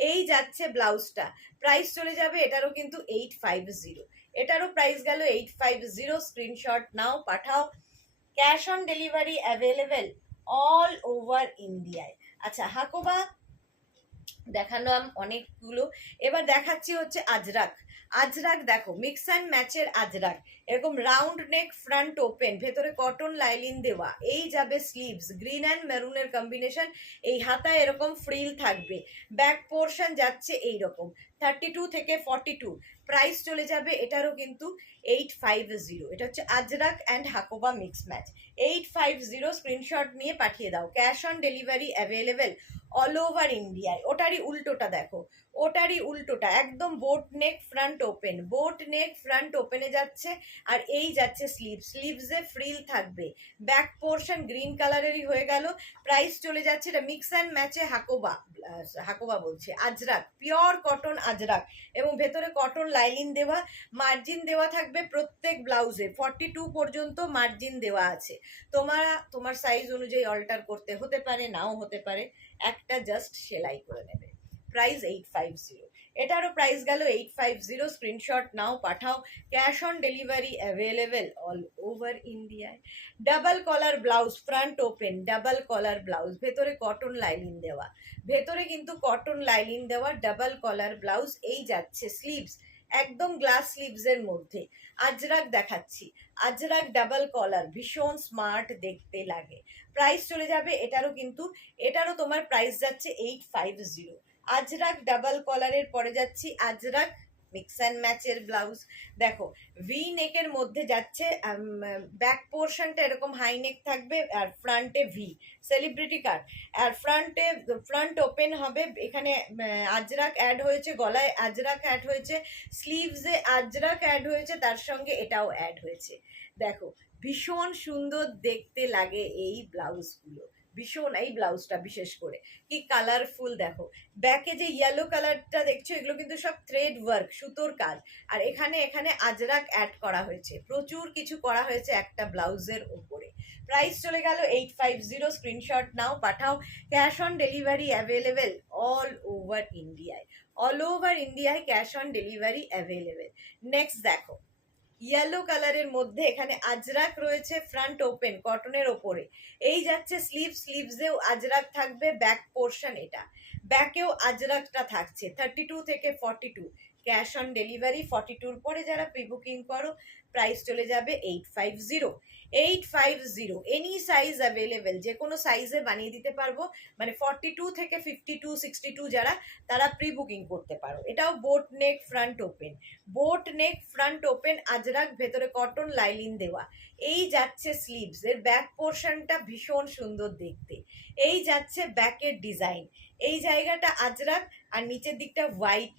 এই যাচ্ছে ব্লাউজটা। প্রাইস চলে যাবে এটারও কিন্তু 850, এটারও প্রাইস গেল 850। স্ক্রিনশট নাও, পাঠাও, cash on delivery available all over ইন্ডিয়ায়। আচ্ছা হাকোবা দেখালাম অনেকগুলো, এবার দেখাচ্ছি হচ্ছে আজরাক। আজরাক দেখো মিক্স অ্যান্ড ম্যাচের আজরাক, এরকম রাউন্ড নেক ফ্রন্ট ওপেন, ভেতরে কটন লাইলিন দেওয়া, এই যাবে স্লিভস গ্রিন অ্যান্ড মেরুনের কম্বিনেশন, এই হাতায় এরকম ফ্রিল থাকবে, ব্যাক পোর্শন যাচ্ছে এইরকম 32 থেকে 42। প্রাইস চলে যাবে এটারও কিন্তু 850। এটা হচ্ছে Ajrak and Hakoba mix match, 850। Screenshot নিয়ে পাঠিয়ে দাও, cash on delivery available all over ইন্ডিয়ায়। ওটারই উল্টোটা দেখো, ওটারই উল্টোটা একদম boat neck front open, boat neck front ওপেনে যাচ্ছে, আর এই যাচ্ছে স্লিভ, স্লিভসে ফ্রিল থাকবে, ব্যাক পোর্শন গ্রিন কালারেরই হয়ে গেল। প্রাইস চলে যাচ্ছে, এটা মিক্স অ্যান্ড ম্যাচে হাকোবা, হাকোবা বলছে আজরাক, পিওর কটন আজরাক, এবং ভেতরে কটন লাইলিন দেওয়া, মার্জিন দেওয়া থাকবে প্রত্যেক ব্লাউজে, 42 পর্যন্ত মার্জিন দেওয়া আছে, তোমার সাইজ অনুযায়ী অল্টার করতে হতে পারে, নাও হতে পারে, একটা জাস্ট সেলাই করে নেবে। প্রাইস 850, এটারও প্রাইস গেল 850। স্ক্রিনশট নাও, পাঠাও, cash on delivery available all over ইন্ডিয়ায়। Double collar blouse front open, double collar blouse, ভেতরে কটন লাইলিন দেওয়া, ভেতরে কিন্তু কটন লাইলিন দেওয়া ডাবল কলার ব্লাউজ, এই যাচ্ছে স্লিভস একদম গ্লাস স্লিভস এর মধ্যে। আজরাক দেখাচ্ছি, আজরাক ডাবল কলার, ভীষণ স্মার্ট দেখতে লাগে। প্রাইস চলে যাবে এটারও কিন্তু, এটারও তোমার প্রাইস যাচ্ছে 850। আজরাক ডাবল কলারের পরে যাচ্ছি আজরাক মিক্স অ্যান্ড ম্যাচের ব্লাউজ। দেখো ভি নেকের মধ্যে যাচ্ছে, ব্যাক পোর্শনটা এরকম হাই নেক থাকবে আর ফ্রন্টে ভি সেলিব্রিটি কাট, আর ফ্রন্ট ওপেন হবে। এখানে আজরাক অ্যাড হয়েছে, গলায় আজরাক অ্যাড হয়েছে, স্লিভসে আজরাক অ্যাড হয়েছে, তার সঙ্গে এটাও অ্যাড হয়েছে। দেখো ভীষণ সুন্দর দেখতে লাগে এই ব্লাউজগুলো, ভীষণ। এই ব্লাউজটা বিশেষ করে কি কালারফুল, দেখো ব্যাকে যে ইয়েলো কালারটা দেখছো এগুলো কিন্তু সব থ্রেড ওয়ার্ক, সুতোর কাজ। আর এখানে এখানে আজরাক অ্যাড করা হয়েছে, প্রচুর কিছু করা হয়েছে একটা ব্লাউজের উপরে। প্রাইস চলে গেল 850। স্ক্রিনশট নাও, পাঠাও। Cash on delivery available all over ইন্ডিয়ায়, অল ওভার ইন্ডিয়ায় cash on delivery available. Next দেখো ইয়েলো কালারের মধ্যে এখানে আজরাক রয়েছে, ফ্রন্ট ওপেন কটনের ওপরে। এই যাচ্ছে স্লিভসেও আজরাক থাকবে, ব্যাক পোর্শন এটা, ব্যাকেও আজরাকটা থাকছে। 32 থেকে 42, ক্যাশ অন ডেলিভারি। 42-র পরে যারা প্রি বুকিং করো প্রাইস চলে যাবে 850। 850, এনি সাইজ অ্যাভেলেবেল, যে কোনো সাইজে বানিয়ে দিতে পারবো। মানে 42 থেকে 52, 62 যারা, তারা প্রি বুকিং করতে পারো। এটাও boat neck front open, boat neck front open Ajrak, ভেতরে কটন লাইলিন দেওয়া। এই যাচ্ছে স্লিভস, এর ব্যাক পোর্শনটা ভীষণ সুন্দর দেখতে। এই যাচ্ছে ব্যাকের ডিজাইন, এই জায়গাটা আজরাক আর নিচের দিকটা হোয়াইট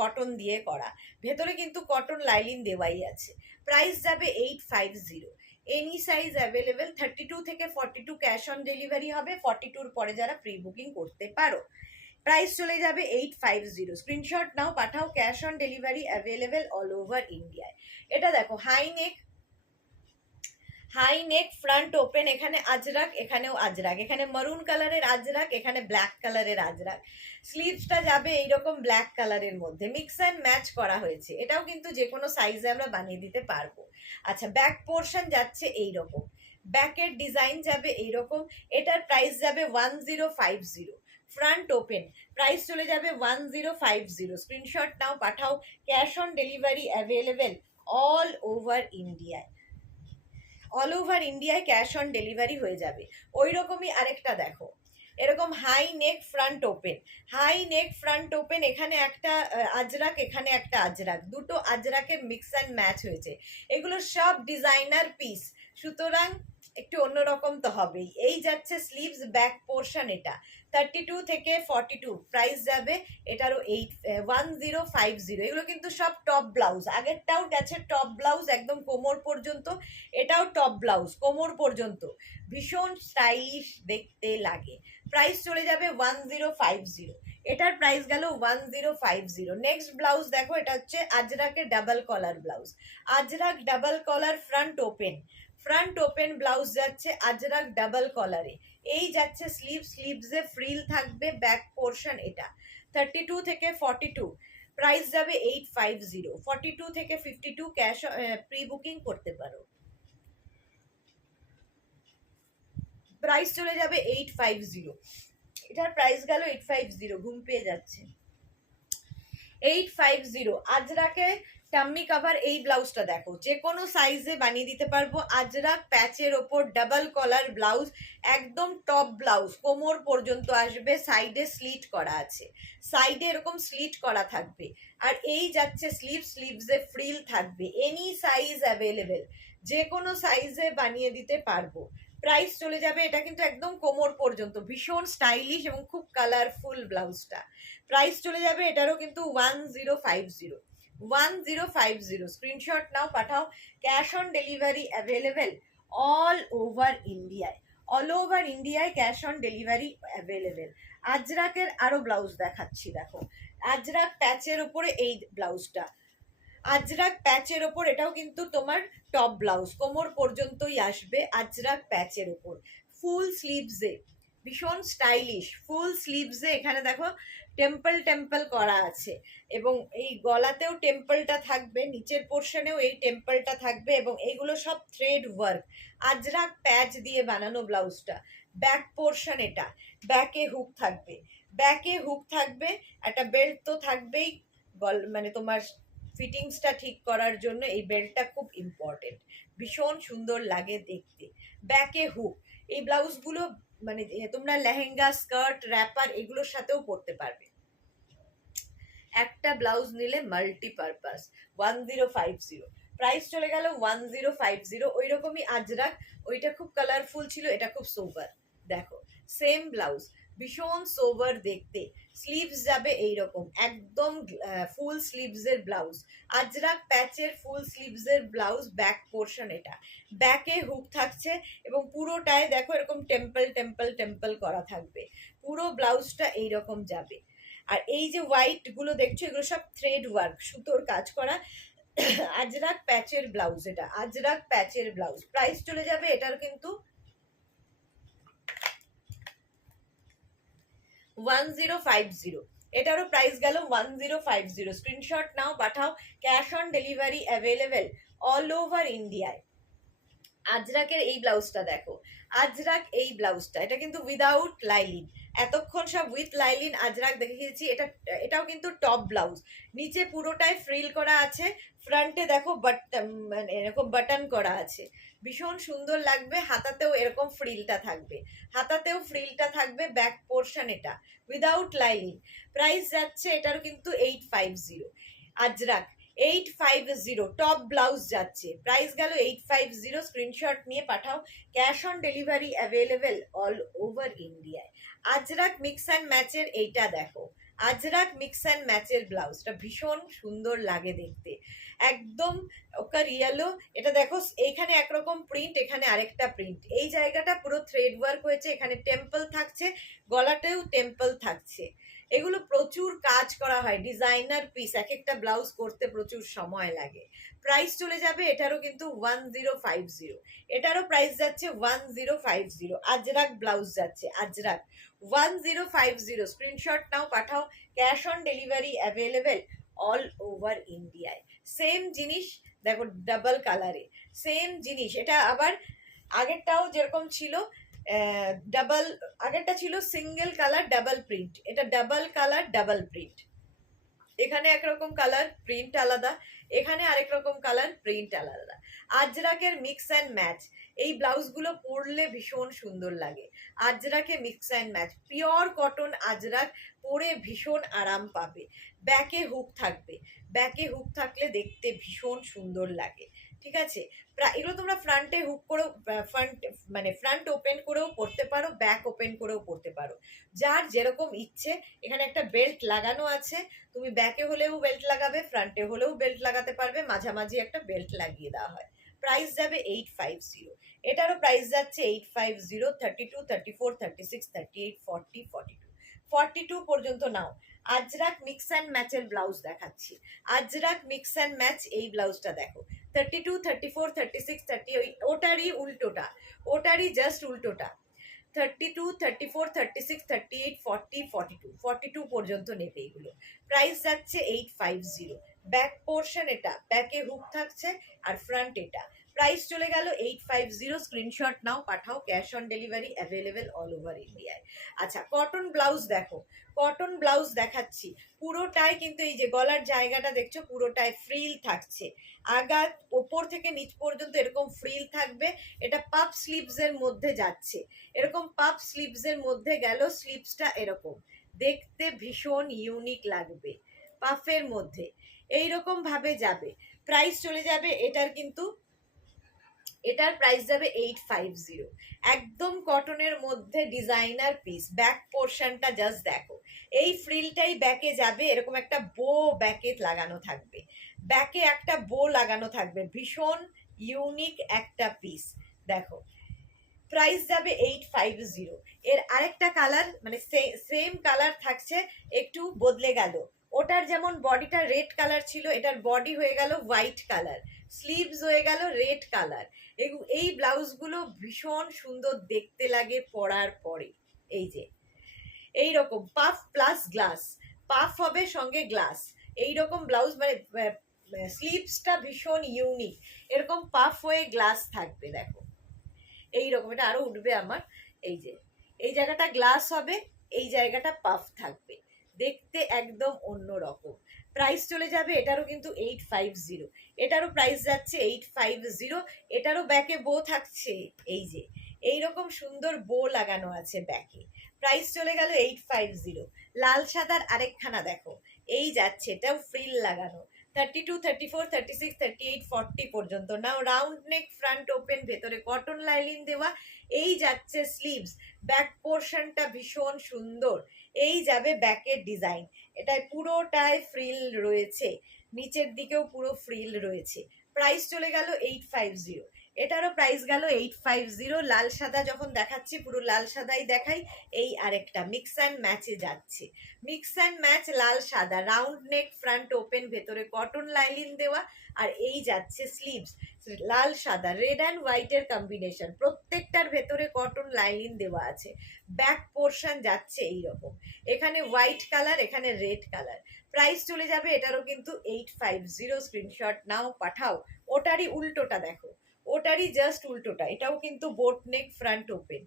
কটন দিয়ে করা, ভেতরে কিন্তু কটন লাইলিন দেওয়াই আছে। প্রাইস যাবে 850। Any size available. 32 থেকে 42 ক্যাশ অন ডেলিভারি হবে, 42-র পরে যারা প্রি বুকিং করতে পারো। প্রাইস চলে যাবে 850। স্ক্রিনশট নাও, পাঠাও। Cash on delivery available all over ইন্ডিয়ায়। এটা দেখো হাই নেক ফ্রন্ট ওপেন, এখানে আজরাক, এখানেও আজরাক, এখানে মারুন কালারের আজরাক, এখানে ব্ল্যাক কালারের আজরাক। স্লিভসটা যাবে এইরকম ব্ল্যাক কালারের মধ্যে, মিক্স অ্যান্ড ম্যাচ করা হয়েছে। এটাও কিন্তু যে কোনো সাইজে আমরা বানিয়ে দিতে পারবো। আচ্ছা ব্যাক পোর্শন যাচ্ছে এইরকম, ব্যাকের ডিজাইন যাবে এইরকম। এটার প্রাইস যাবে 1050। ফ্রন্ট ওপেন, প্রাইস চলে যাবে 1050। স্ক্রিনশট নাও, পাঠাও। Cash on delivery available all over ইন্ডিয়ায়, অল ওভার ইন্ডিয়ায় ক্যাশ অন ডেলিভারি হয়ে যাবে। ওই রকমই আরেকটা দেখো, এরকম high neck front open, high neck front open, এখানে একটা আজরাক, এখানে একটা আজরাক, দুটো আজরাকের মিক্স অ্যান্ড ম্যাচ হয়েছে। এগুলো সব ডিজাইনার পিস, সুতরাং একটু অন্যরকম তো হবেই। এই যাচ্ছে স্লিভস, ব্যাক পোর্শন এটা। 32 থেকে 42, প্রাইস যাবে এটারও 1050। এগুলো কিন্তু সব টপ ব্লাউজ, আগেরটাও গেছে টপ ব্লাউজ একদম কোমর পর্যন্ত, এটাও টপ ব্লাউজ কোমর পর্যন্ত, ভীষণ স্টাইলিশ দেখতে লাগে। প্রাইস চলে যাবে 1050। এটার প্রাইস গেল 1050। নেক্সট ব্লাউজ দেখো, এটা হচ্ছে আজরাকের double collar blouse, Ajrak double collar front open, front open blouse যাচ্ছে আজরাক ডাবল কলারে। এই যাচ্ছে স্লিভসে ফ্রিল থাকবে, ব্যাক পোর্শন এটা। 32 থেকে 42, প্রাইস যাবে 850। 42 থেকে 52 ক্যাশ প্রি বুকিং করতে পারো। প্রাইস চলে যাবে 850। এটার প্রাইস গেল 850, ঘুম পেয়ে যাচ্ছে। 850 আজরাকে টাম্মি কাভার। এই ব্লাউজটা দেখো যে কোনো সাইজে বানিয়ে দিতে পারবো। আজরাক প্যাচের ওপর ডাবল কলার ব্লাউজ, একদম টপ ব্লাউজ, কোমর পর্যন্ত আসবে, সাইডে স্লিট করা আছে, সাইডে এরকম স্লিট করা থাকবে। আর এই যাচ্ছে স্লিভসে ফ্রিল থাকবে, এনি সাইজ অ্যাভেলেবেল, যে কোনো সাইজে বানিয়ে দিতে পারবো। প্রাইস চলে যাবে, এটা কিন্তু একদম কোমর পর্যন্ত, ভীষণ স্টাইলিশ এবং খুব কালারফুল ব্লাউজটা। প্রাইস চলে যাবে এটারও কিন্তু 1050। 1050। স্ক্রিনশট নাও, পাঠাও। Cash on delivery available all over ইন্ডিয়ায়, অল ওভার ইন্ডিয়ায় ক্যাশ অন ডেলিভারি অ্যাভেলেবেল। আজরাকের আরো ব্লাউজ দেখাচ্ছি, দেখো আজরাক প্যাচের ওপরে এই ব্লাউজটা, আজরাক প্যাচের ওপর, এটাও কিন্তু তোমার টপ ব্লাউজ, কোমর পর্যন্তই আসবে, আজরাক প্যাচের ওপর, ফুল স্লিভসে, ভীষণ স্টাইলিশ ফুল স্লিভসে। এখানে দেখো টেম্পল করা আছে, এবং এই গলাতেও টেম্পলটা থাকবে, নিচের পোর্শনেও এই টেম্পলটা থাকবে, এবং এইগুলো সব থ্রেড ওয়ার্ক, আজরাক প্যাচ দিয়ে বানানো ব্লাউজটা। ব্যাক পোর্শন এটা, ব্যাকে হুক থাকবে, ব্যাকে হুক থাকবে, একটা বেল্ট তো থাকবেই, মানে তোমার ফিটিংসটা ঠিক করার জন্য এই বেল্টটা খুব ইম্পর্টেন্ট, ভীষণ সুন্দর লাগে দেখতে। ব্যাকে হুক, এই ব্লাউজগুলো মানে তোমরা লেহেঙ্গা, স্কার্ট, র্যাপার এগুলোর সাথেও পরতে পারবে। একটা ব্লাউজ নিলে মাল্টিপারপাস 1050, প্রাইস চলে গেল 1050। ওই রকমই আজরাক, ওইটা খুব কালারফুল ছিল, এটা খুব সোবার। দেখো সেম ব্লাউজ, ভীষণ সোবার দেখতে, স্লিভস যাবে এইরকম একদম ফুল স্লিভস এর ব্লাউজ, আজরাক প্যাচের ফুল স্লিভস এর ব্লাউজ, ব্যাক পোর্শন এটা, ব্যাকে হুক থাকছে এবং পুরোটায় দেখো এরকম টেম্পল টেম্পল টেম্পল করা থাকবে, পুরো ব্লাউজটা এইরকম যাবে। আর এই যে হোয়াইট গুলো দেখছো এগুলো সব থ্রেড ওয়ার্ক, সুতোর কাজ করা আজরাক প্যাচের ব্লাউজ, এটা আজরাক প্যাচের ব্লাউজ। প্রাইস চলে যাবে এটার কিন্তু 1050, এটারও প্রাইস গেল 1050। স্ক্রিনশট নাও, পাঠাও, cash on delivery available all over ইন্ডিয়ায়। আজরাকের এই ব্লাউজটা দেখো, আজরাক এই ব্লাউজটা, এটা কিন্তু উইদাউট লাইলিন, এতক্ষণ সব উইথ লাইলিন আজরাক দেখিয়েছি, এটাও কিন্তু টপ ব্লাউজ, নিচে পুরোটাই ফ্রিল করা আছে, ফ্রন্টে দেখো মানে এরকম বাটন করা আছে, ভীষণ সুন্দর লাগবে। হাতাতেও এরকম ফ্রিলটা থাকবে, হাতাতেও ফ্রিলটা থাকবে, ব্যাক পোর্শন এটা উইদাউট লাইলিন। প্রাইস যাচ্ছে এটারও কিন্তু 850। আজরাক 850 টপ ব্লাউজ যাচ্ছে, প্রাইস গেল 850। স্ক্রিনশট নিয়ে পাঠাও, cash on delivery available all over ইন্ডিয়ায়। আজরাক মিক্স অ্যান্ড ম্যাচের এইটা দেখো, আজরাক মিক্স অ্যান্ড ম্যাচের ব্লাউজটা ভীষণ সুন্দর লাগে দেখতে, একদম ওকার ইয়েলো। এটা দেখো এইখানে একরকম প্রিন্ট, এখানে আরেকটা প্রিন্ট, এই জায়গাটা পুরো থ্রেড ওয়ার্ক হয়েছে, এখানে টেম্পল থাকছে, গলাতেও টেম্পল থাকছে, এগুলো প্রচুর কাজ করা হয়, ডিজাইনার পিস, এক একটা ব্লাউজ করতে প্রচুর সময় লাগে। প্রাইস চলে যাবে এটারও কিন্তু 1050, এটারও প্রাইস যাচ্ছে 1050। আজরাক ব্লাউজ যাচ্ছে, আজরাক 1050। স্ক্রিনশট নাও, পাঠাও, cash on delivery available all over ইন্ডিয়ায়। সেম জিনিস দেখো ডাবল কালারে, সেম জিনিস, এটা আবার আগেরটাও যেরকম ছিল ডাবল, আগেরটা ছিল সিঙ্গেল কালার ডাবল প্রিন্ট, এটা ডাবল কালার ডাবল প্রিন্ট, এখানে একরকম কালার প্রিন্ট আলাদা, এখানে আরেক রকম কালার প্রিন্ট আলাদা। আজরাকের মিক্স অ্যান্ড ম্যাচ, এই ব্লাউজগুলো পরলে ভীষণ সুন্দর লাগে, আজরাকে mix and match, pure cotton Ajrak, পরে ভীষণ আরাম পাবে, ব্যাকে হুক থাকবে, ব্যাকে হুক থাকলে দেখতে ভীষণ সুন্দর লাগে। ঠিক আছে, এগুলো তোমরা ফ্রন্টে হুক করেও, ফ্রন্ট মানে ফ্রন্ট ওপেন করেও পরতে পারো, ব্যাক ওপেন করেও পরতে পারো, যার যেরকম ইচ্ছে। এখানে একটা বেল্ট লাগানো আছে, তুমি ব্যাকে হলেও বেল্ট লাগাবে, ফ্রন্টে হলেও বেল্ট লাগাতে পারবে, মাঝামাঝি একটা বেল্ট লাগিয়ে দেওয়া হয়। প্রাইস যাবে 850, এটারও প্রাইস যাচ্ছে 850। 32, 34, 36, 38, 40, 42, 42 পর্যন্ত নাও। আজরাক মিক্স অ্যান্ড ম্যাচের ব্লাউজ দেখাচ্ছি, আজরাক মিক্স অ্যান্ড ম্যাচ এই ব্লাউজটা দেখো, 32, 34, 36, 30, ওটারই উল্টোটা, ওটারই জাস্ট উল্টোটা, 32, 34, 36, 38, 40, 42, 42 পর্যন্ত নেবে এগুলো। প্রাইস যাচ্ছে 850। ব্যাক পোর্শন এটা, ব্যাকে হুক থাকছে, আর ফ্রন্ট এটা। প্রাইস চলে গেল 850। স্ক্রিনশট নাও, পাঠাও, cash on delivery available all over ইন্ডিয়ায়। আচ্ছা, কটন ব্লাউজ দেখো, কটন ব্লাউজ দেখাচ্ছি, পুরোটাই কিন্তু এই যে গলার জায়গাটা দেখছো পুরোটাই ফ্রিল থাকছে, আগা ওপর থেকে নিচ পর্যন্ত এরকম ফ্রিল থাকবে, এটা পাফ স্লিভস এর মধ্যে যাচ্ছে, এরকম পাফ স্লিভস এর মধ্যে গেল, স্লিভসটা এরকম দেখতে ভীষণ ইউনিক লাগবে, পাফের মধ্যে এইরকম ভাবে যাবে। প্রাইস চলে যাবে এটার কিন্তু, এটার প্রাইস যাবে 850। একদম কটনের মধ্যে ডিজাইনার পিস, ব্যাক পোর্শনটা জাস্ট দেখো, এই ফ্রিলটাই ব্যাকে যাবে, এরকম একটা বো ব্যাকে লাগানো থাকবে, ব্যাকে একটা বো লাগানো থাকবে, ভীষণ ইউনিক একটা পিস দেখো। প্রাইস যাবে 850। এর আরেকটা কালার মানে সেম কালার থাকছে, একটু বদলে গেল, ওটার যেমন বডিটা রেড কালার ছিল, এটার বডি হয়ে গেল হোয়াইট কালার, স্লিভস হয়ে গেল রেড কালার। এই ব্লাউজগুলো ভীষণ সুন্দর দেখতে লাগে পরার পরে, এই যে এইরকম পাফ প্লাস গ্লাস, পাফ হবে সঙ্গে গ্লাস, এইরকম ব্লাউজ মানে স্লিভসটা ভীষণ ইউনিক, এরকম পাফ হয়ে গ্লাস থাকবে দেখো, এইরকম, এটা আরো উঠবে আমার, এই যে এই জায়গাটা গ্লাস হবে, এই জায়গাটা পাফ থাকবে, দেখতে একদম অন্য রকম। প্রাইস চলে যাবে এটারও কিন্তু 850, এটারও প্রাইস যাচ্ছে 850। এটারও ব্যাকে বো থাকছে, এই যে এইরকম সুন্দর বো লাগানো আছে ব্যাকে। প্রাইস চলে গেল 850। লাল সাদার আরেকখানা দেখো, এই যাচ্ছে, এটাও ফ্রিল লাগানো 32, 34, 36, 38, 40 পর্যন্ত। নাও রাউন্ড নেক, ফ্রন্ট ওপেন, ভেতরে কটন লাইলিন দেওয়া। এই যাচ্ছে স্লিভস, ব্যাক পোর্শনটা ভীষণ সুন্দর। এই যাবে ব্যাকের ডিজাইন, এটায় পুরোটায় ফ্রিল রয়েছে, নিচের দিকেও পুরো ফ্রিল রয়েছে। প্রাইস চলে গেল 850। এটারও প্রাইস গেল 850। লাল সাদা যখন দেখাচ্ছি পুরো লাল সাদাই দেখাই। এই আরেকটা মিক্স অ্যান্ড ম্যাচে যাচ্ছে, মিক্স অ্যান্ড ম্যাচ লাল সাদা, রাউন্ড নেক, ফ্রন্ট ওপেন, ভেতরে কটন লাইলিন দেওয়া। আর এই যাচ্ছে স্লিভস, লাল সাদা, রেড অ্যান্ড হোয়াইটের কম্বিনেশন, প্রত্যেকটার ভেতরে কটন লাইলিন দেওয়া আছে। ব্যাক পোর্শন যাচ্ছে এইরকম, এখানে হোয়াইট কালার, এখানে রেড কালার। প্রাইস চলে যাবে এটারও কিন্তু 850। স্ক্রিনশট নাও, পাঠাও। ওটারই উল্টোটা দেখো, ওটারই জাস্ট উল্টোটা, এটাও কিন্তু boat neck, front open,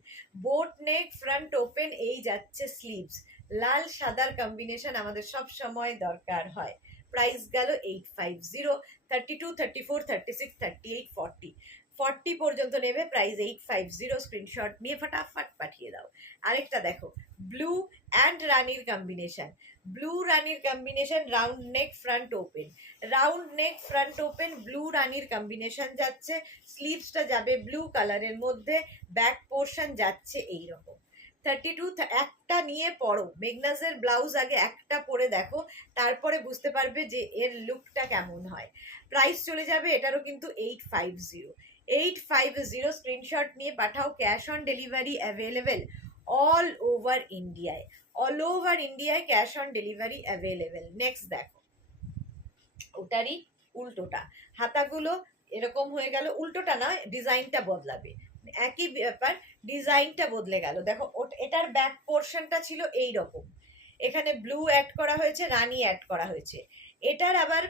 boat neck, front open. এই যাচ্ছে স্লিভস, লাল সাদার কম্বিনেশন আমাদের সব সময় দরকার হয়। প্রাইস গেল 850। 32, 34, 36, 38, 40, 40 পর্যন্ত নেবে, প্রাইস 850। স্ক্রিনশট নিয়ে ফটাফট পাঠিয়ে দাও। আরেকটা দেখো, ব্লু অ্যান্ড রানির কম্বিনেশন, ব্লু রানির combination, round neck, front open, round neck, front open, blue রানির কম্বিনেশন যাচ্ছে। স্লিভসটা যাবে ব্লু কালারের মধ্যে, ব্যাক পোর্শন যাচ্ছে এইরকম। 32, একটা নিয়ে পরো, মেগনাসের ব্লাউজ আগে একটা পরে দেখো, তারপরে বুঝতে পারবে যে এর লুকটা কেমন হয়। প্রাইস চলে যাবে এটারও কিন্তু 850। 850। স্ক্রিনশট নিয়ে পাঠাও। Cash on delivery available all over ইন্ডিয়ায়, অল ওভার ইন্ডিয়ায় cash on delivery available. Next দেখো, ওটারই উল্টোটা, হাতাগুলো এরকম হয়ে গেল, উল্টোটা না, ডিজাইনটা বদলাবে, একই ব্যাপার, ডিজাইনটা বদলে গেল। দেখো এটার ব্যাক পোর্শনটা ছিল এই রকম, এখানে ব্লু অ্যাড করা হয়েছে, রানী অ্যাড করা হয়েছে। এটার আবার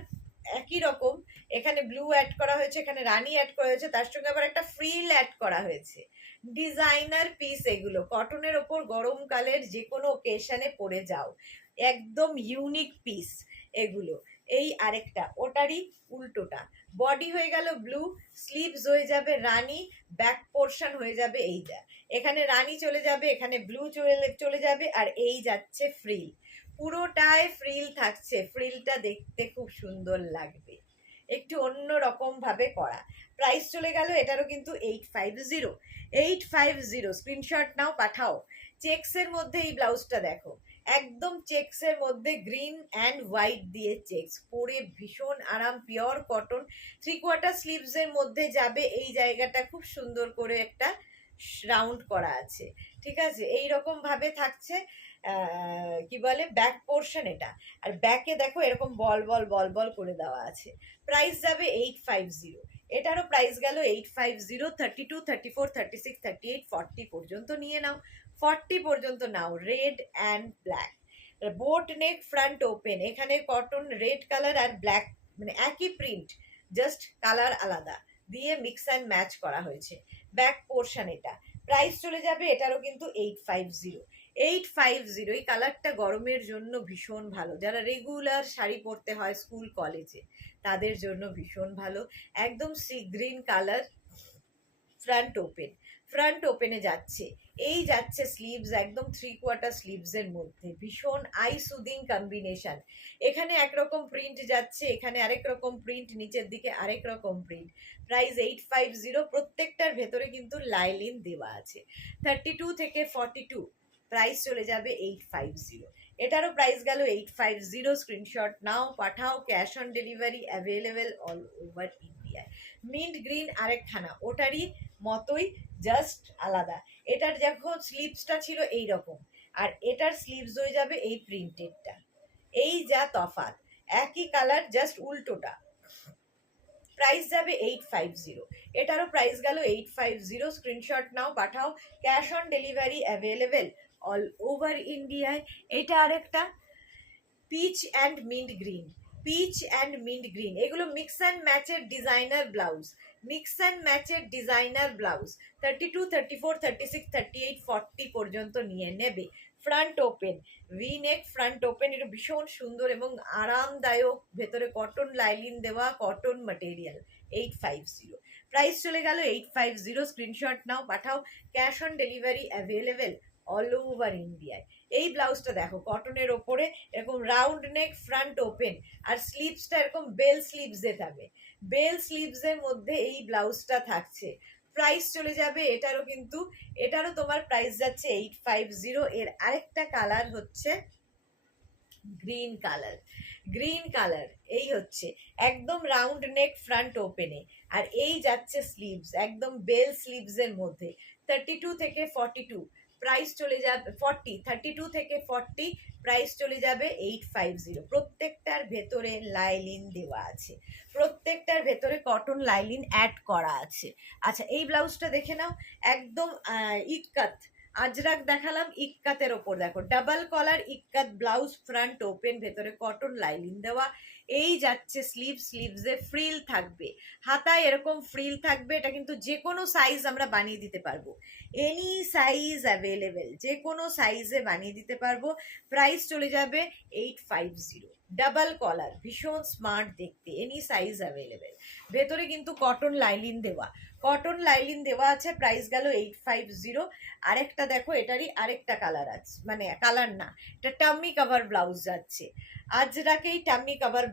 একই রকম, এখানে ব্লু অ্যাড করা হয়েছে, এখানে রানী অ্যাড করা হয়েছে, তার সঙ্গে আবার একটা ফ্রিল অ্যাড করা হয়েছে। ডিজাইনার পিস এগুলো, কটনের ওপর গরমকালের যে কোনো ওকেশনে পরে যাও, একদম ইউনিক পিস এগুলো। এই আরেকটা, ওটারই উল্টোটা, বডি হয়ে গেল ব্লু, স্লিভস হয়ে যাবে রানী, ব্যাক পোর্শন হয়ে যাবে এইটা, এখানে রানী চলে যাবে, এখানে ব্লু চলে যাবে, আর এই যাচ্ছে ফ্রিল, পুরোটায় ফ্রিল থাকছে। ফ্রিলটা দেখতে খুব সুন্দর লাগবে, একটু অন্য রকম ভাবে করা। প্রাইস চলে গেল এটারও কিন্তু 850। 850। স্ক্রিনশট নাও, পাঠাও। চেক্সের মধ্যে এই ব্লাউজটা দেখো, একদম চেক্সের মধ্যে গ্রিন অ্যান্ড হোয়াইট দিয়ে চেক্স, পরে ভীষণ আরাম, পিওর কটন। 3/4 স্লিভসের মধ্যে যাবে, এই জায়গাটা খুব সুন্দর করে একটা রাউন্ড করা আছে, ঠিক আছে, এই রকম ভাবে থাকছে। কি বলে, ব্যাক পোর্শন এটা, আর ব্যাকে দেখো এরকম বল বল বল বল করে দেওয়া আছে। প্রাইস যাবে 850। এটারও প্রাইস গেল 850। 32, 34, 36, 38, 40 পর্যন্ত নিয়ে নাও, 40 পর্যন্ত নাও। Red and black, boat neck, front open, এখানে কটন রেড কালার আর ব্ল্যাক, মানে একই প্রিন্ট, জাস্ট কালার আলাদা দিয়ে মিক্স অ্যান্ড ম্যাচ করা হয়েছে। ব্যাক পোর্শন এটা। প্রাইস চলে যাবে এটারও কিন্তু 850। 850। এই কালারটা গরমের জন্য ভীষণ ভালো, যারা রেগুলার শাড়ি পরতে হয় স্কুল কলেজে তাদের জন্য ভীষণ ভালো। একদম sea green colour, front open, front ওপেনে যাচ্ছে। এই যাচ্ছে স্লিভস, একদম 3/4 স্লিভসের মধ্যে, ভীষণ আই সুদিং কম্বিনেশন। এখানে একরকম প্রিন্ট যাচ্ছে, এখানে আরেক রকম প্রিন্ট, নিচের দিকে আরেক রকম প্রিন্ট। প্রাইস 850। প্রত্যেকটার ভেতরে কিন্তু লাইলিন দেওয়া আছে। 32 থেকে 42, প্রাইস চলে যাবে 850। এটারও প্রাইস গেল 850। স্ক্রিনশট নাও, পাঠাও। Cash on delivery available all over ইন্ডিয়ায়। মিন্ট গ্রিন আরেকখানা, ওটারই মতোই, জাস্ট আলাদা। এটার দেখো স্লিভসটা ছিল এই রকম, আর এটার স্লিভস হয়ে যাবে এই প্রিন্টেডটা, এই যা তফাৎ, একই কালার জাস্ট উল্টোটা। প্রাইস যাবে 850। এটারও প্রাইস গেল 850। স্ক্রিনশট নাও, পাঠাও। Cash on delivery available all over ইন্ডিয়ায়। এটা আরেকটা peach and mint green, peach and mint green, এগুলো মিক্স অ্যান্ড ম্যাচের ডিজাইনার ব্লাউজ, মিক্স অ্যান্ড ম্যাচের ডিজাইনার ব্লাউজ। 32, 34, 36, 38, 40 পর্যন্ত নিয়ে নেবে। Front open, V neck, front open, এটা ভীষণ সুন্দর এবং আরামদায়ক, ভেতরে কটন লাইলিন দেওয়া, কটন ম্যাটেরিয়াল। 850। প্রাইস চলে গেল 850। স্ক্রিনশট নাও, পাঠাও। Cash on delivery available all over ইন্ডিয়ায়। এই ব্লাউজটা দেখো কটনের ওপরে এরকম রাউন্ড নেক, ফ্রন্ট ওপেন, আর স্লিভসটা এরকম বেল স্লিভসে থাকবে। বেল স্লিভসের মধ্যে এই ব্লাউজটা থাকছে। প্রাইস চলে যাবে এটারও, কিন্তু এটারও তোমার প্রাইস যাচ্ছে 850। এর আরেকটা কালার হচ্ছে গ্রিন কালার। গ্রিন কালার এই হচ্ছে একদম রাউন্ড নেক, ফ্রন্ট ওপেনে, আর এই যাচ্ছে স্লিভস একদম বেল স্লিভসের মধ্যে। 32 থেকে 42 প্রাইস চলে যাবে, 32 থেকে 40 প্রাইস চলে যাবে 850। প্রত্যেকটার ভেতরে লাইলিন দেওয়া আছে, প্রত্যেকটার ভেতরে কটন লাইলিন অ্যাড করা আছে। আচ্ছা, এই ব্লাউজটা দেখে নাও, একদম ইক্কাত আজরাক দেখালাম, ইক্কাতের ওপর দেখো ডাবল কলার ইক্কাত ব্লাউজ, ফ্রন্ট ওপেন, ভেতরে কটন লাইলিন দেওয়া। এই যাচ্ছে স্লিভ, স্লিভসে ফ্রিল থাকবে, হাতায় এরকম ফ্রিল থাকবে। এটা কিন্তু যে কোনো সাইজ আমরা বানিয়ে দিতে পারবো, এনি সাইজ অ্যাভেলেবেল, যে কোনো সাইজে বানিয়ে দিতে পারবো। প্রাইস চলে যাবে 850। ডাবল কলার, ভীষণ স্মার্ট দেখতে, এনি সাইজ অ্যাভেলেবেল। ভেতরে কিন্তু কটন লাইলিন দেওয়া, কটন লাইলিন দেওয়া আছে। প্রাইস গেল 850। আরেকটা দেখো, এটারই আরেকটা কালার আছে, মানে কালার না, এটা টাম্মি কাভার ব্লাউজ যাচ্ছে। আজরাকেই টাম্মি কাভার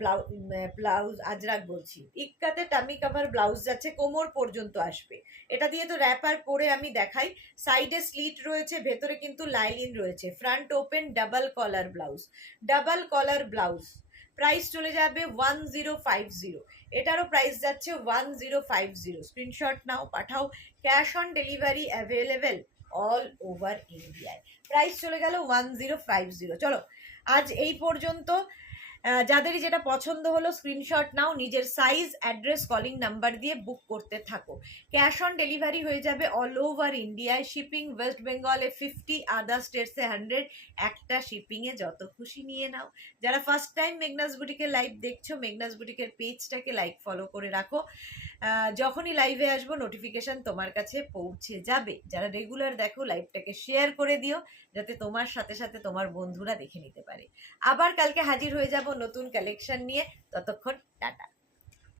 ব্লাউজ আজরাক বলছি, ইক্কাতে টাম্মি কাভার ব্লাউজ যাচ্ছে, কোমর পর্যন্ত আসবে। এটা দিয়ে তো র্যাপার পরে আমি দেখাই। সাইডে স্লিট রয়েছে, ভেতরে কিন্তু লাইলিন রয়েছে, front open, double collar blouse, double collar blouse. Price চলে যাবে 1050। এটারও প্রাইস যাচ্ছে 1050। স্ক্রিনশট নাও, পাঠাও। Cash on delivery available all over ইন্ডিয়ায়। প্রাইস চলে গেল 1050। চলো আজ এই পর্যন্ত। যাদেরই যেটা পছন্দ হলো স্ক্রিনশট নাও, নিজের সাইজ, অ্যাড্রেস, কলিং নাম্বার দিয়ে বুক করতে থাকো। ক্যাশ অন ডেলিভারি হয়ে যাবে অল ওভার ইন্ডিয়ায়। শিপিং ওয়েস্ট বেঙ্গলে 50, আদার স্টেটসে 100। একটা শিপিংয়ে যত খুশি নিয়ে নাও। যারা ফার্স্ট টাইম মেঘনাস বুটিকের লাইভ দেখছো, মেঘনাস বুটিকের পেজটাকে লাইক ফলো করে রাখো। যখনই লাইভে আসবো নোটিফিকেশন তোমার কাছে পৌঁছে যাবে। যারা রেগুলার দেখো, লাইভটাকে শেয়ার করে দিও, যাতে তোমার সাথে সাথে তোমার বন্ধুরা দেখে নিতে পারে। আবার কালকে হাজির হয়ে যাব নতুন কালেকশন নিয়ে। ততক্ষণ টাটা।